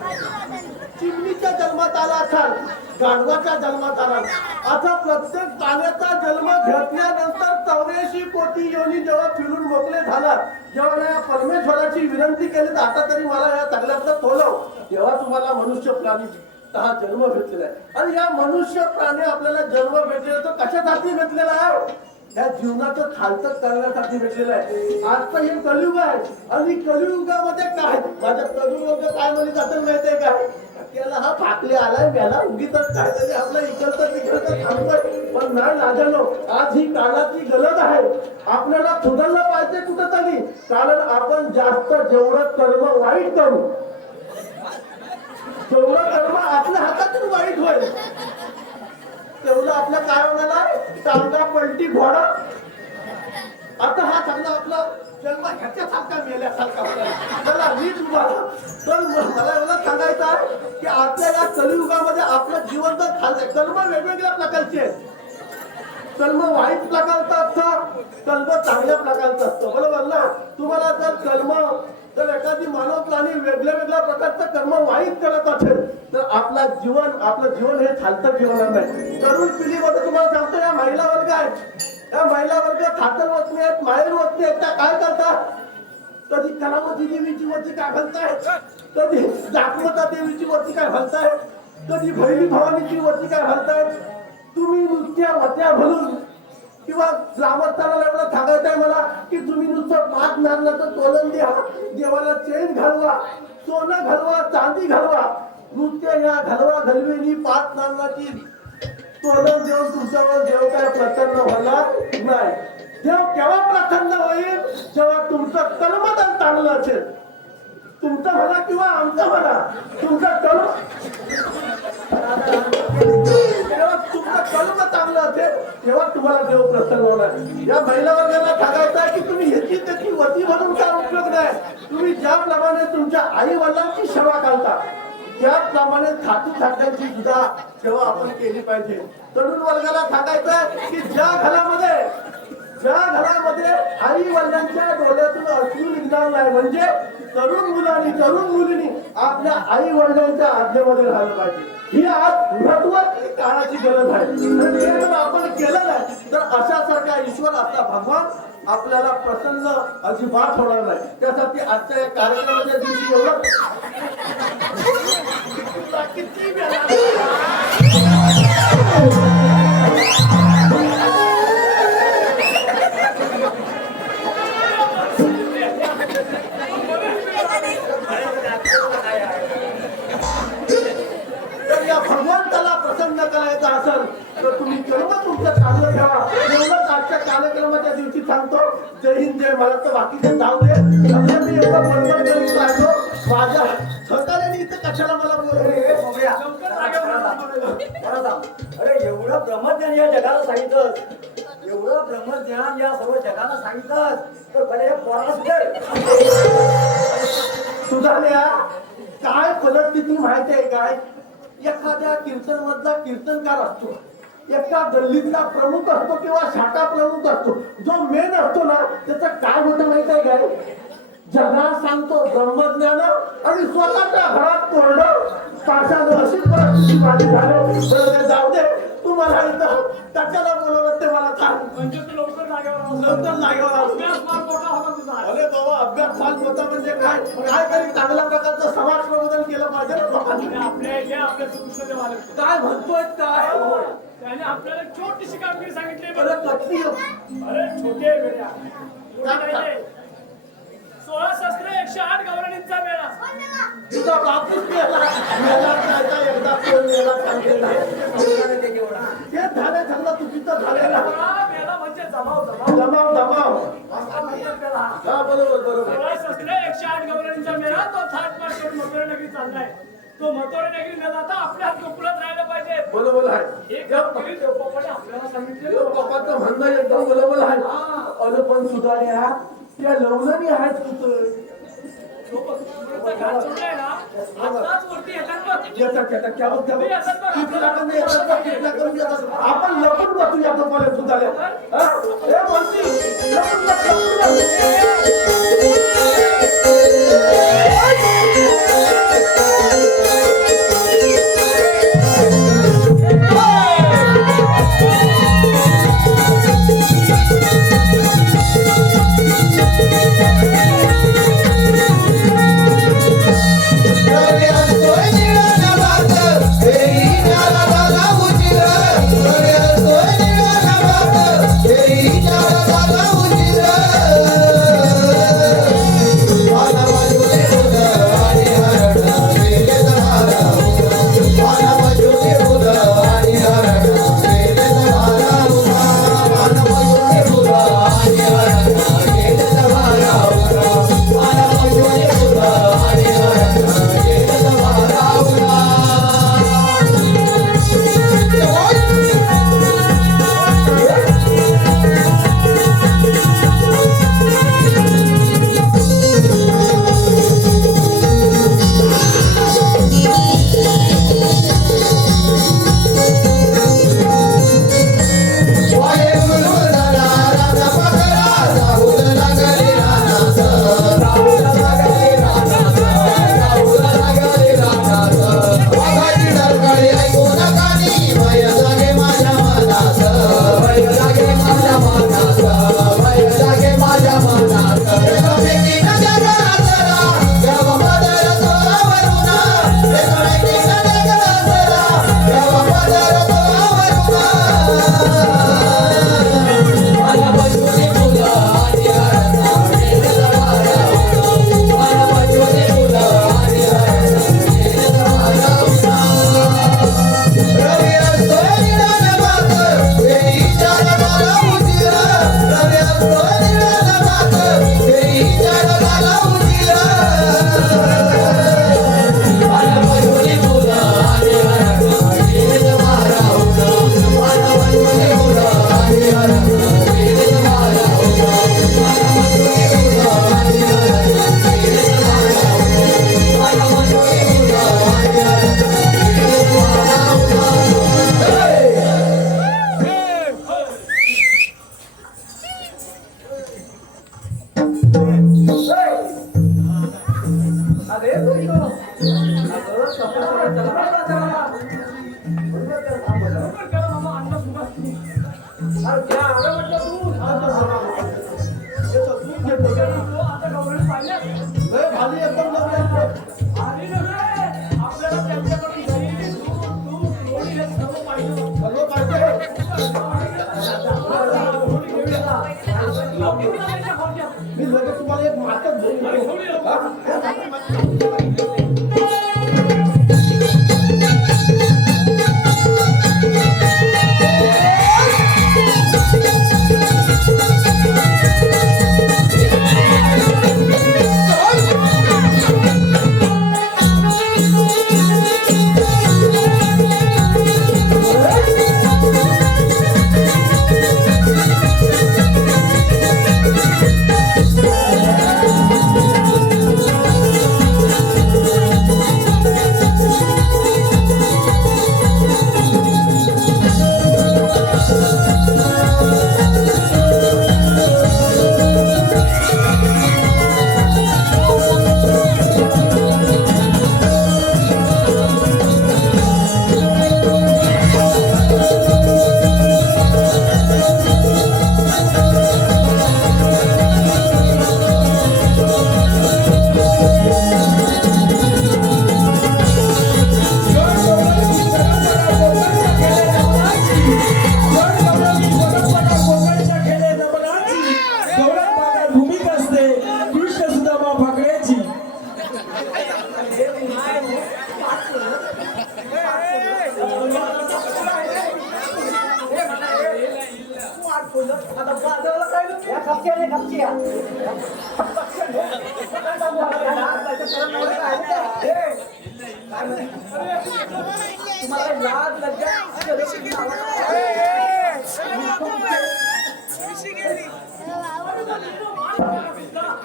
चिमणीच्या जन्मात आला असाल गाढवाच्या जन्मात आला आता प्रत्येक प्राण्याचा जन्म घेतल्यानंतर 84 कोटी योनी जेव्हा फिरून मोकळे झालात जेव्हा या परमेश्वराची विनंती केली आता तरी मला या सगळ्यातलं तोलव तेव्हा तुम्हाला मनुष्य प्राणी हा जन्म भेटलेला आहे आणि या मनुष्य प्राणी आपल्याला जन्म भेटलेला तो कशासाठी भेटलेला आहे या जीवनाचं खालतं करण्यासाठी भेटलेलं आहे आजचं हे कलियुग आहे आणि कलियुगामध्ये काय माझ्या कलियुग काय म्हणे जातं माहितीये काय त्याला हा फाकले आलाय त्याला उगीच काहीतरी आपलं इकडचं तिकडचं थांबतोय पण नाही लाजलो आज ही काळाची गरज आहे आपल्याला सुधारलं पाहिजे कुठंतरी कारण आपण जास्त जेवढं कर्म वाईट करू तेवढं कर्म आपल्या हातातून वाईट होईल तेवढं आपल्या काय होणार टांगा पलटी घोडा आता हा चांगला आपला जन्म ह्याच्यासारखा मेल्यासारखा त्याला नीट उभा तर मला एवढं सांगायचं आहे की आपल्या या कलियुगामध्ये आपलं जीवन तर चाललंय कर्म वेगवेगळ्या प्रकारचे आहेत कर्म वाईट प्रकारचं असतं कर्म चांगल्या प्रकारचं असतं बरोबर ना तुम्हाला जर एखादी मानव प्राणी वेगळ्या प्रकारचं कर्म वाईट करत असेल तर आपलं जीवन हे चालतं ठेवणार नाही तरुण पिढीमध्ये तुम्हाला सांगतो या महिला वर्ग आहे या महिला वर्ग खातर वतनी आहेत माहेर वतनी आहेत त्या काय करतात कधी कलावती देवीची वरती काय घालतायत कधी जागवता देवीची वरती काय घालतायत कधी भैरी भवानीची वरती काय घालतायत तुम्ही नुसत्या वत्या भरून किंवा ग्रामस्थाला एवढं सांगायचं आहे मला की तुम्ही नुसतं पाच नारळाचं तोलन द्या देवाला चेन घालवा सोनं घालवा चांदी घालवा नृत्य या घालवा घालवेनी 5 नांगाची सोनं देऊन तुमच्यावर देव काय प्रसन्न होणार नाही. देव केव्हा प्रसन्न होईल जेव्हा तुमचं कर्मदान चांगलं असेल. तुमचं म्हणा किंवा आमचं म्हणा तुमचं कर्म तेव्हा तुमचं कर्म चांगलं असेल तेव्हा तुम्हाला देव प्रसन्न होणार. या महिला वर्गाला सांगायचं आहे की तुम्ही ह्याची त्याची वती म्हणून काय उपयोग नाही. तुम्ही ज्याप्रमाणे तुमच्या आई वडिलांची सेवा करता त्याप्रमाणे खातू खात्यांची सुद्धा सेवा आपण केली पाहिजे. तरुण वर्गाला सांगायचं आहे की ज्या घरामध्ये आई वडिलांच्या डोळ्यातून अश्रू निघणार नाही म्हणजे तरुण मुलींनी आपल्या आई वडिलांच्या आज्ञेमध्ये राहिलं पाहिजे. ही आज महत्वाची काळाची गरज आहे. आणि ते जर आपण केलं नाही तर अशासारखा ईश्वर आपला भगवान आपल्याला प्रसन्न अजिबात होणार नाही. त्यासाठी आजच्या या कार्यक्रमाच्या दिवशी एवढं किती भगवंताला प्रसन्न करायचं असेल तर तुम्ही कर्म तुमचं चांगलं ठेवा. एवढंच आजच्या कार्यक्रमाच्या दिवशी सांगतो. जय हिंद जय महाराष्ट्र. बाकीचे जाऊ दे. समजा मी एवढं बडबड करीत राहिलो माझ्या सहकार्याने इथं कशाला मला अरे एवढं ब्रह्मज्ञान या जगाला सांगितलं एवढं ब्रह्मज्ञान या सर्व जगाला सांगितलं तर बरे पोराला सुधारल्या काय परिस्थिती माहिती आहे काय. एखाद्या कीर्तन मधला कीर्तनकार असतो एका गल्लीतला प्रमुख असतो किंवा शाखा प्रमुख असतो. जो मेन असतो ना त्याचं काय होतं माहित आहे काय. जगा सांगतो ब्रह्मज्ञान आणि स्वतःच्या घरात कोरडं पाशानं अशी परिस्थिती माझी झाली. जाऊ दे तुम्हाला इथं त्याच्याला बोलवलं ते मला सांग. लवकर जागेवर अरे बाबा अभ्यास फार होता म्हणजे काय तरी चांगल्या प्रकारचं समाज प्रबोधन केलं पाहिजे ना लोकांनी. काय म्हणतोय काय त्याने आपल्याला छोटीशी कामगिरी सांगितली. अरे कसली अरे छोटे वेड्या. 16 शस्त्र 108 गवरणींचा मेळा. तुझा बापूच मेला एकदा कोण मेला सांगितलं ते झालं सगळं चुकीचं झालेलं. मेळा म्हणजे जमाव हा बरोबर 16 शस्त्र 108 गवरणींचा मेळा. तो थाट पाठ करून मथुरा नगरी चाललाय. तो मथुरा नगरी न जाता आपल्या गोकुळात राहायला पाहिजे. बरोबर आहे. एक कामगिरी देवबापाने आपल्याला सांगितलेलं. बापाचं म्हणणं एकदम बरोबर आहे. अरे पण सुधारण्या त्या लवणारी आहेत कुठं घाट सोडलाय ना आताच वरती येतात बघ. आपण लपून बसून याचं पर्यंत सुधारल्या लपून Bye. अगं, कपडे सगळे चला बाजाराला. बरोबर त्याला थांबवलं. बरोबर करा मामा, अन्न सुभाष. अरे घ्या, अरे म्हटलं दूध. येतो, दूध घेतो. तो आता गवळणी पाहिजे. लय भारी एकदम लवकर. आणि नव्हे, आपल्याला त्यांच्याकडून दही, दूध, लोणी हे सर्व पाहिजे. सर्व पाहिजे. मी लगेच तुम्हाला एक मातच घेऊन येतो. हा? आता बाजाराला काय नको? या कपच्या रे, कपच्या. तुम्हाला लाज लज्जा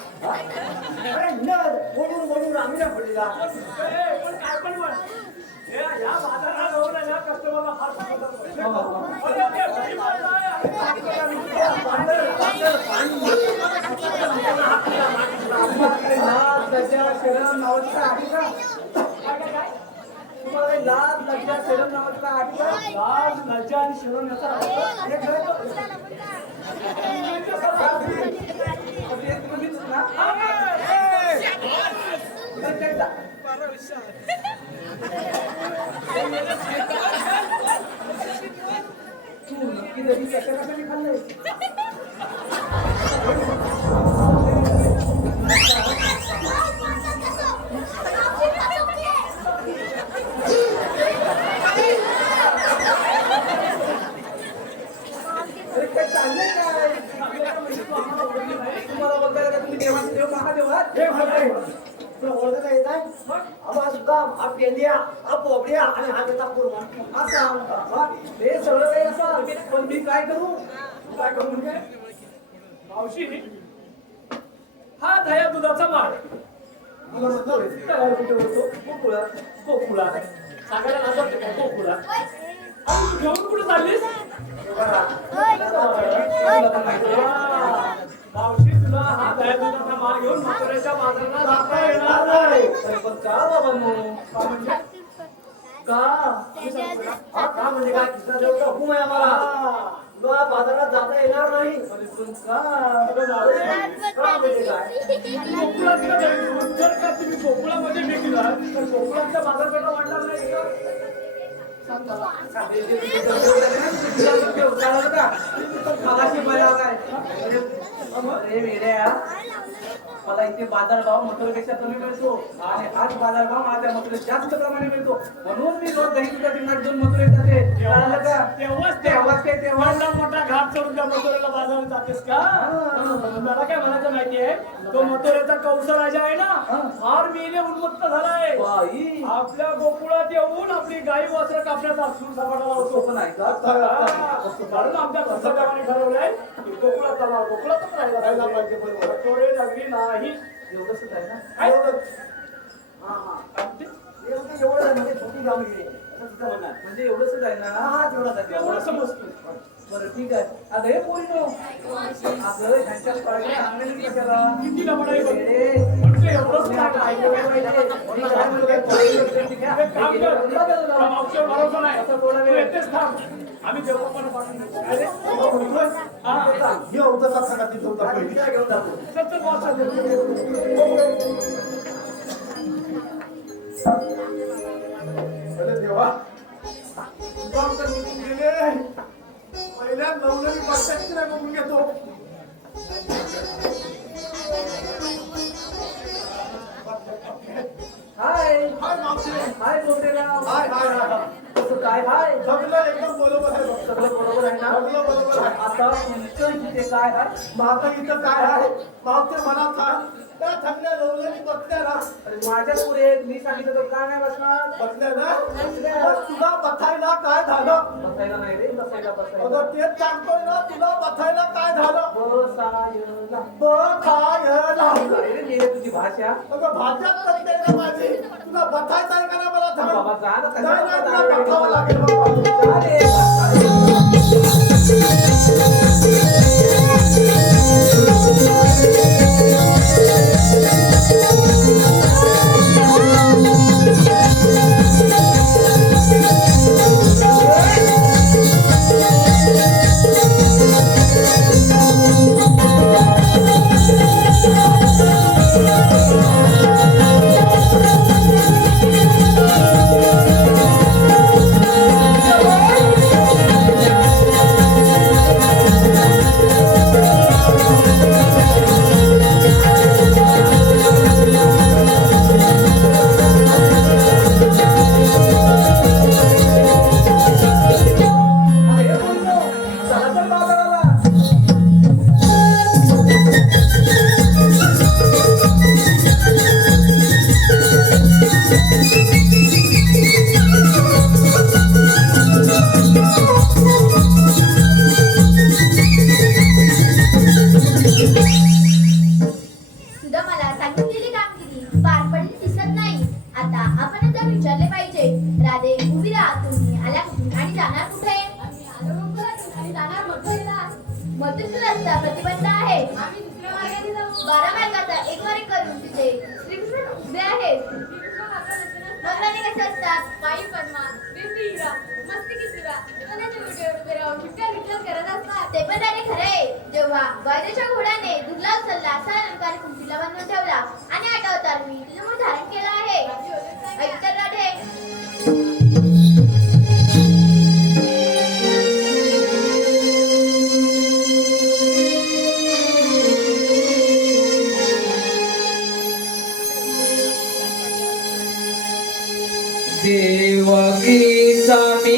अरे न, बोलून बोलून आम्ही नाही पडलेला. पण काय पण म्हण. या बाजाराला जाऊन आहे ना, कस्टमरला फार समजतं. अरे, ते घरी पडलाय. लाज लज्जा शरम नावाची काय आहे का? तुम्हाला लाज लज्जा शरम नावाची काय आहे का? लाज, लज्जा आणि शरम याचा अर्थ हे खरं का? अगदी एक मुलीच ना? इथं काय जा? तू नक्की दही कशासाठी खाल्लंय? अरे काय चाललंय काय? तुम्हाला बोलताय का तुम्ही देवाचे देव महादेव आहात? हे म्हणतोय. तुला ओळखता येत आहे? आम्हा सुद्धा हा पेंड्या, हा पोपड्या आणि हा त्याचा कुर्मा. असा हा, हे सगळं काही असं पण मी काय करू? काय करू म्हणजे? मावशी, हा दह्या दुधाचा माळ मला म्हणतो तयार कुठे होतो? गोकुळात. गोकुळात सांगायला लाज वाटते का गोकुळात? आणि तू घेऊन कुठे चाललीस? तुला पण माहिती आहे. मावशी, तुला हा दह्या दुधाचा माळ घेऊन मथुरेच्या बाजाराला जाता येणार नाही. अरे पण का बाबा मग? का म्हणजे? का? हा का म्हणजे काय? कृष्णादेवचा हुकूम आहे आम्हाला. तुला बाजारात जाता येणार नाही. अरे पण का? अगं मावशी, का म्हणजे काय? गोकुळात का जायचं? जर का तुम्ही गोकुळामध्ये विकलात तर गोकुळातल्या बाजारपेठा वाढणार नाही का? खालाशी बळा काय? अरे वेड्या, मला इथे बाजारभाव मथुरेपेक्षा कमी मिळतो आणि हाच बाजारभाव माझ्या मथुरेत जास्त प्रमाणे मिळतो. म्हणून मी रोज दही दुधाची नाट घेऊन मथुरेत जाते. कळालं का? तेव्हाच ते तेव्हा एवढा मोठा घाट चढून त्या मथुरेला बाजारात जातेस का? मला काय म्हणायचं माहितीये, तो मथुरेचा कंस राजा आहे ना, फार मेले उन्मत्त झालाय. बाई, आपल्या गोकुळात येऊन आपली गाई वस्त्र कापण्याचा असून सपाटा लावतो. पण आहे का? कारण आमच्या कंसदेवाने ठरवलंय की गोकुळात जाणार, गोकुळातच राहायला पाहिजे. मथुरे नगरी नाही. एवढंच आहे ना? काय? हा हा. आणि ते एवढं म्हणजे छोटी गावगी आहे. असं तुझं म्हणणं आहे. म्हणजे एवढंच आहे ना? हा तेवढाच आहे. एवढं समजतो. बरं ठीक आहे आता हे पोरीनो आपलं ह्यांच्या कळल्या सांगण्याची कशाला किती लफडा आहे बघ. येडे. म्हणजे एवढंच तुम्ही काय आता काय ऐकलं पाहिजे. मी काय म्हणतोय, पोरी लक्षात घ्या. एक काम कर. त्या मावशीवर भरोसा नाही. असं बोलायला तू येतेच थांब. आम्ही जेव्हा पण पाठवून देऊ. काय रे? हा. ये होतं का सांगा तिथं होता आणि तिला घेऊन जातो. चल, चल, वाचा. अरे देवा डॉक्टर निघून गेले पहिल्या नवनवी बघताच नाही बघून घेतो हाय हाय मावशी हाय जोडलेराव. हाय हाय हाय कसं काय हाय सगळं एकदम बरोबर आहे डॉक्टर सगळं बरोबर आहे ना सगळं बरोबर आहे आता तुमचं इथे काय आहे माझं इथं काय आहे मावते मला सांग त्या थंड्या नवनवी बघत्या ना अरे माझ्या पुढे मी सांगितलं तर काय नाही बसणार बघत्या ना मग तुला बथायला काय झालं बसायला नाही रे बसायला बसायला अगं तेच सांगतोय ना तुला बथायला काय झालं बसायला बथायला अरे रे मेरे तुझी भाषा अगं भाज्यात करते ना माझी तुला बथायचं आहे का ना मला सांग बाबा जा ना नाही नाही तुला कशाला बथावं लागेल बाबा अरे अरे बोललो चला तर बाजाराला सुद्धा मला सांगितलेली कामगिरी पार पडली दिसत नाही. आता आपण आता विचारले पाहिजे. राधे उभी राहा. तुम्ही आल्या कुठून आणि जाणार कुठे? आम्ही आलो डोंगरातून आणि जाणार मथुरेला. मथुरेचा रस्ता प्रतिबंध आहे. आम्ही दुसऱ्या मार्गाने जाऊ. 12 मार्गाचा एक वारी करून तिथे श्रीकृष्ण उभे आहेत. नगराने कसे असतात? पायी पद्मात, बिंबी हिरा, मस्तकी सुरा, सोन्याच्या विटेवर उभे राहून विठ्ठल विठ्ठल करत असतात. ते पण त्याने खरे जेव्हा वायदेच्या घोड्याने दुर्लभ सल्ला असा अलंकार कुंतीला बांधून ठेवला आणि आठ अवतार मी तुझे मूळ धारण केलं आहे. ऐक तर राधे. देवकीचा मी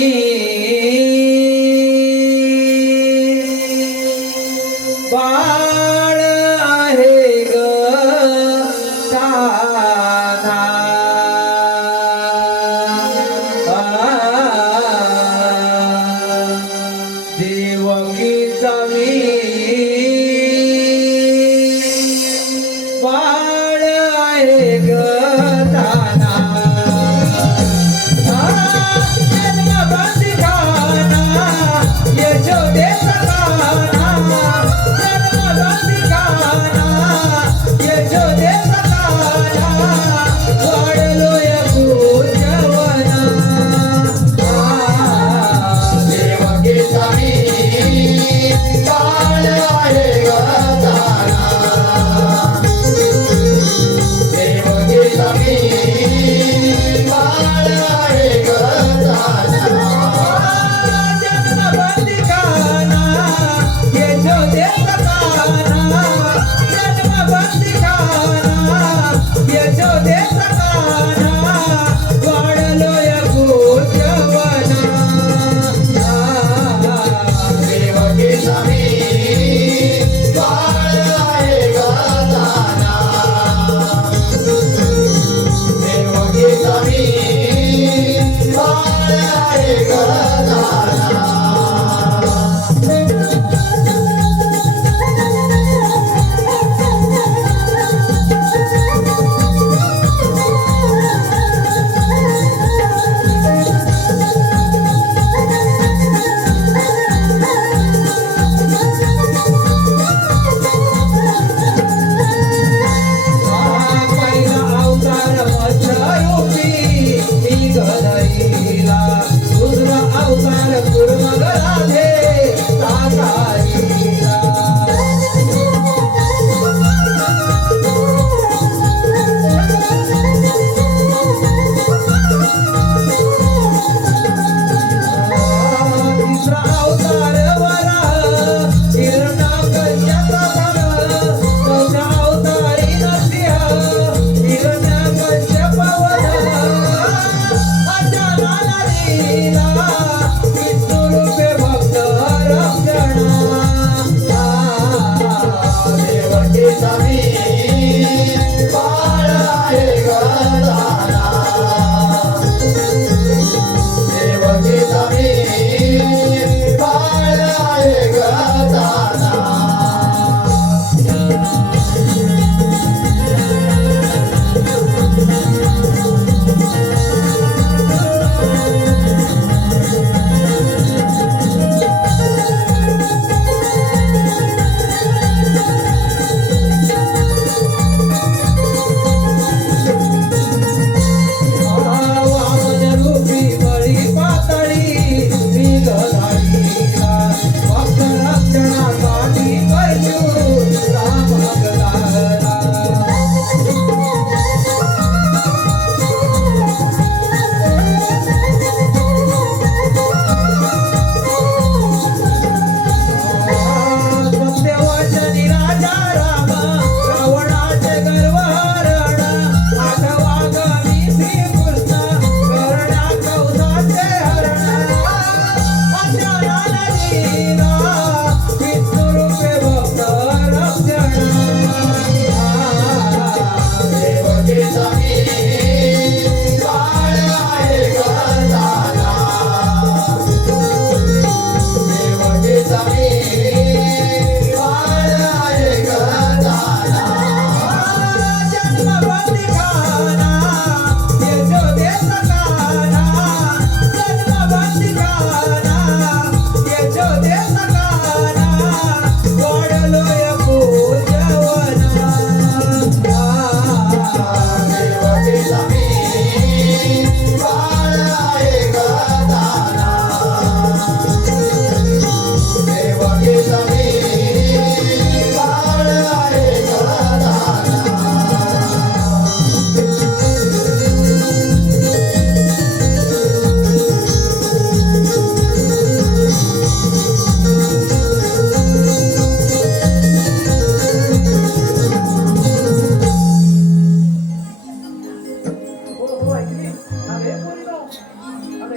बाळ आहे ग साधा. देवकीचा मी बाळ आहे ग साधा.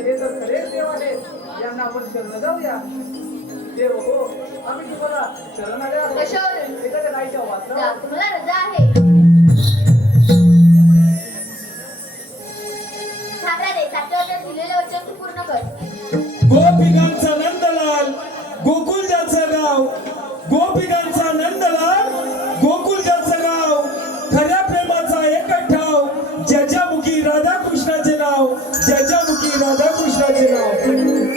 हे तर खरेच देव आहेत यांना आपण शरण जाऊया देव हो आम्ही तुम्हाला शरण आले आहोत कशावरून? एखाद्या गायच्या वाचनावर. जा, तुम्हाला रजा आहे थांबा रे साठवण्यात दिलेलं वचन तू पूर्ण कर गोपिकांचा नंदलाल गोकुल ज्याचं गाव गोपिकांचा नंदलाल गोकुल ज्याचं गाव खऱ्या प्रेमाचा एकच ठाव ज्याच्या मुखी राधाकृष्णाचे नाव ज्याच्या मुखी राधाकृष्णाचे नाव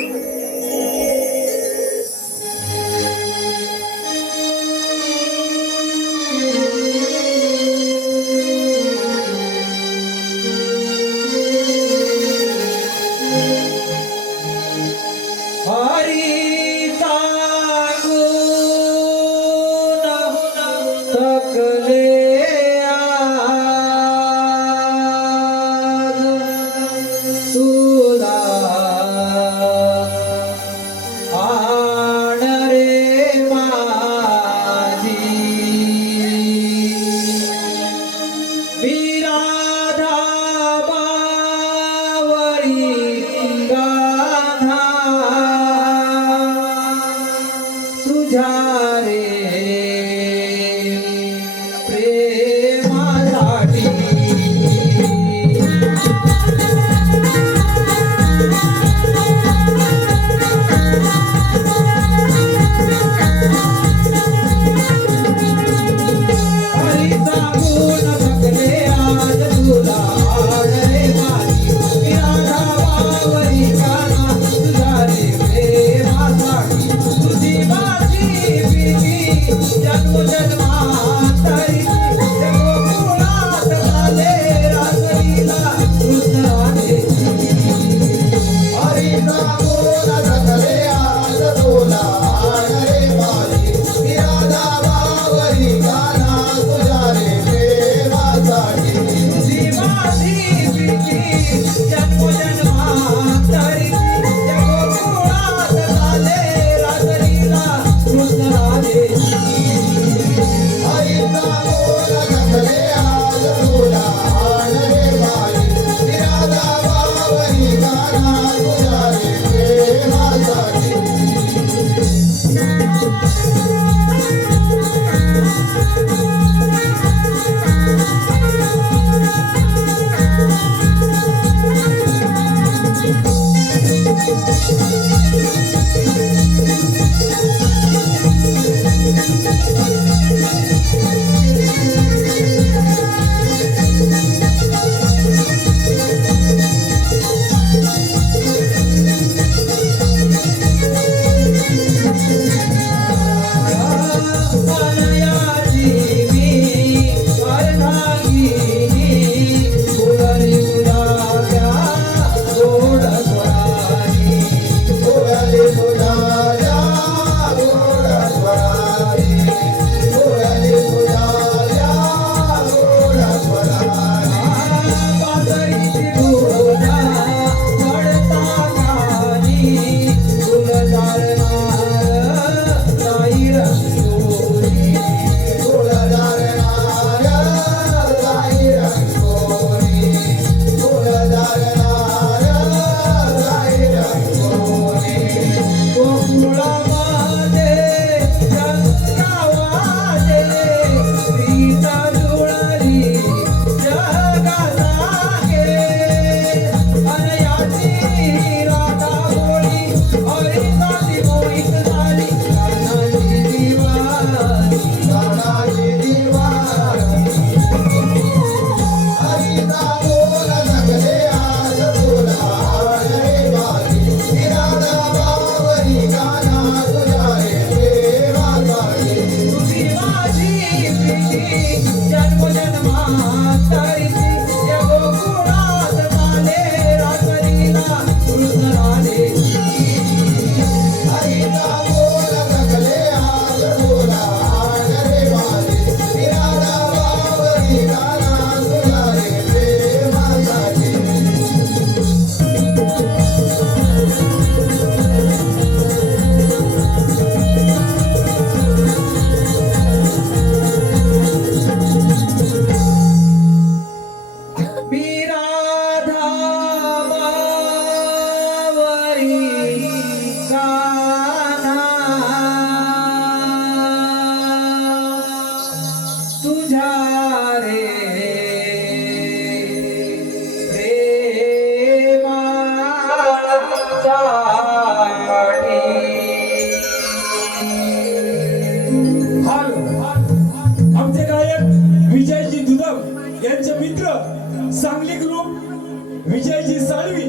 विजयजी साळवी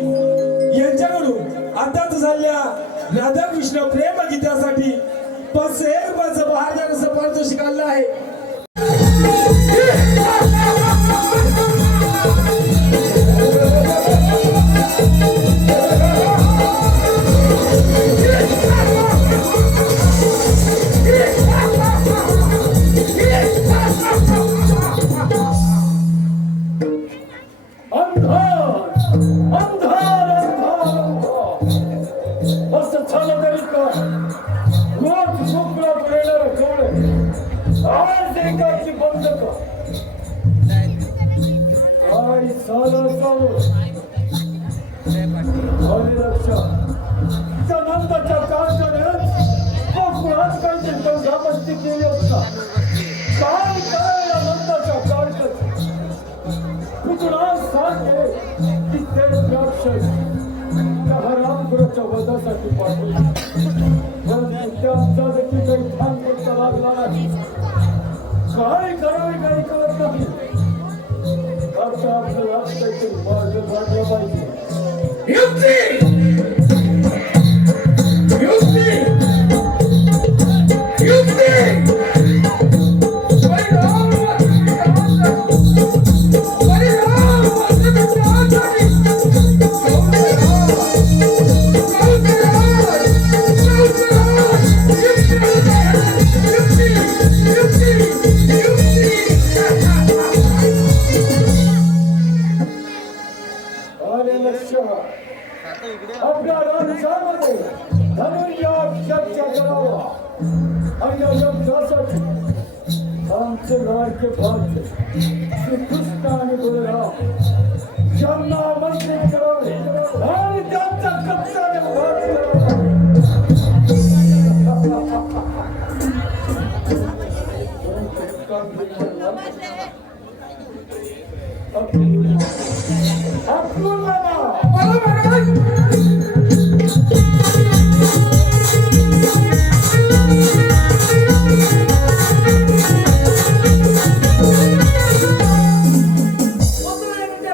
यांच्याकडून आताच झालेल्या राधाकृष्ण प्रेम गीतासाठी 501 रुपयाचं बहारदार असं पारितोषिक आलं आहे. असं झालं तरी का रोज झोपला गेलं डोळे आज एकाची बंद का काय झालं चालू आले लक्षात त्या नंदाच्या कारखान्यात कोकणात काहीतरी दंगामस्ती केली असता काय काय या नंदाच्या कारखान्यात कुठला सांगे की ते राक्षस रामपुराच्या वधासाठी पाठवले परंतु त्यांचा देखील काही ठाण करता लागला नाही. काय करावे काही कळत नाही. आता आपल्याला काहीतरी मार्ग काढला पाहिजे. आले लक्षात आपल्या राज्यामध्ये धनुर्या चर्चा करावा आणि या यज्ञासाठी आमचे लाडके भाग्य श्रीकृष्ण आणि बलराम यांना आमंत्रित करावे आणि त्यांचा कप्ताने उभार करावा.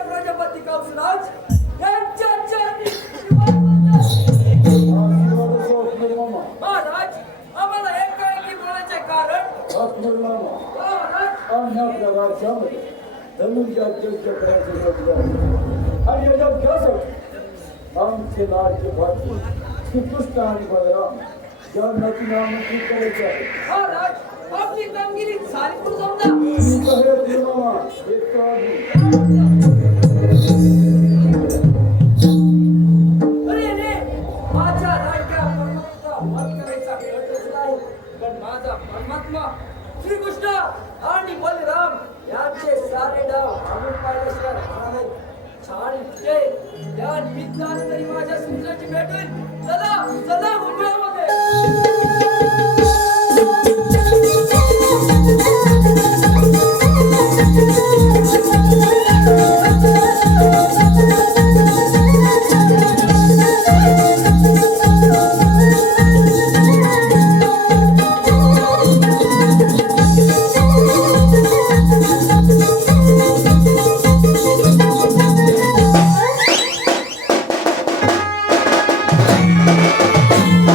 प्रजापती कंसराज महाराज आम्हाला एकाएकी बोलायचे कारण आणि आपल्या राज्यामध्ये धनुर्या यज्ञ करायचे योग्य आणि या यज्ञासाठी आमचे लाडके भाग्य श्रीकृष्ण आणि बलराम यांना तिने आमंत्रित करायचे आहे. महाराज आपली कामगिरी झाली म्हणून समजा. मी कहे मामा एक अरे रे माझ्या लाडक्या परमात्मा वध करायचा कळतच नाही पण माझा परमात्मा श्रीकृष्ण आणि बलराम यांचे सारे डाव आम्ही पाहिल्याशिवाय राहणार नाही. छान इतके या निमित्ताने तरी माझ्या सुंदराची भेट होईल. चला चला मुंबईमध्ये Thank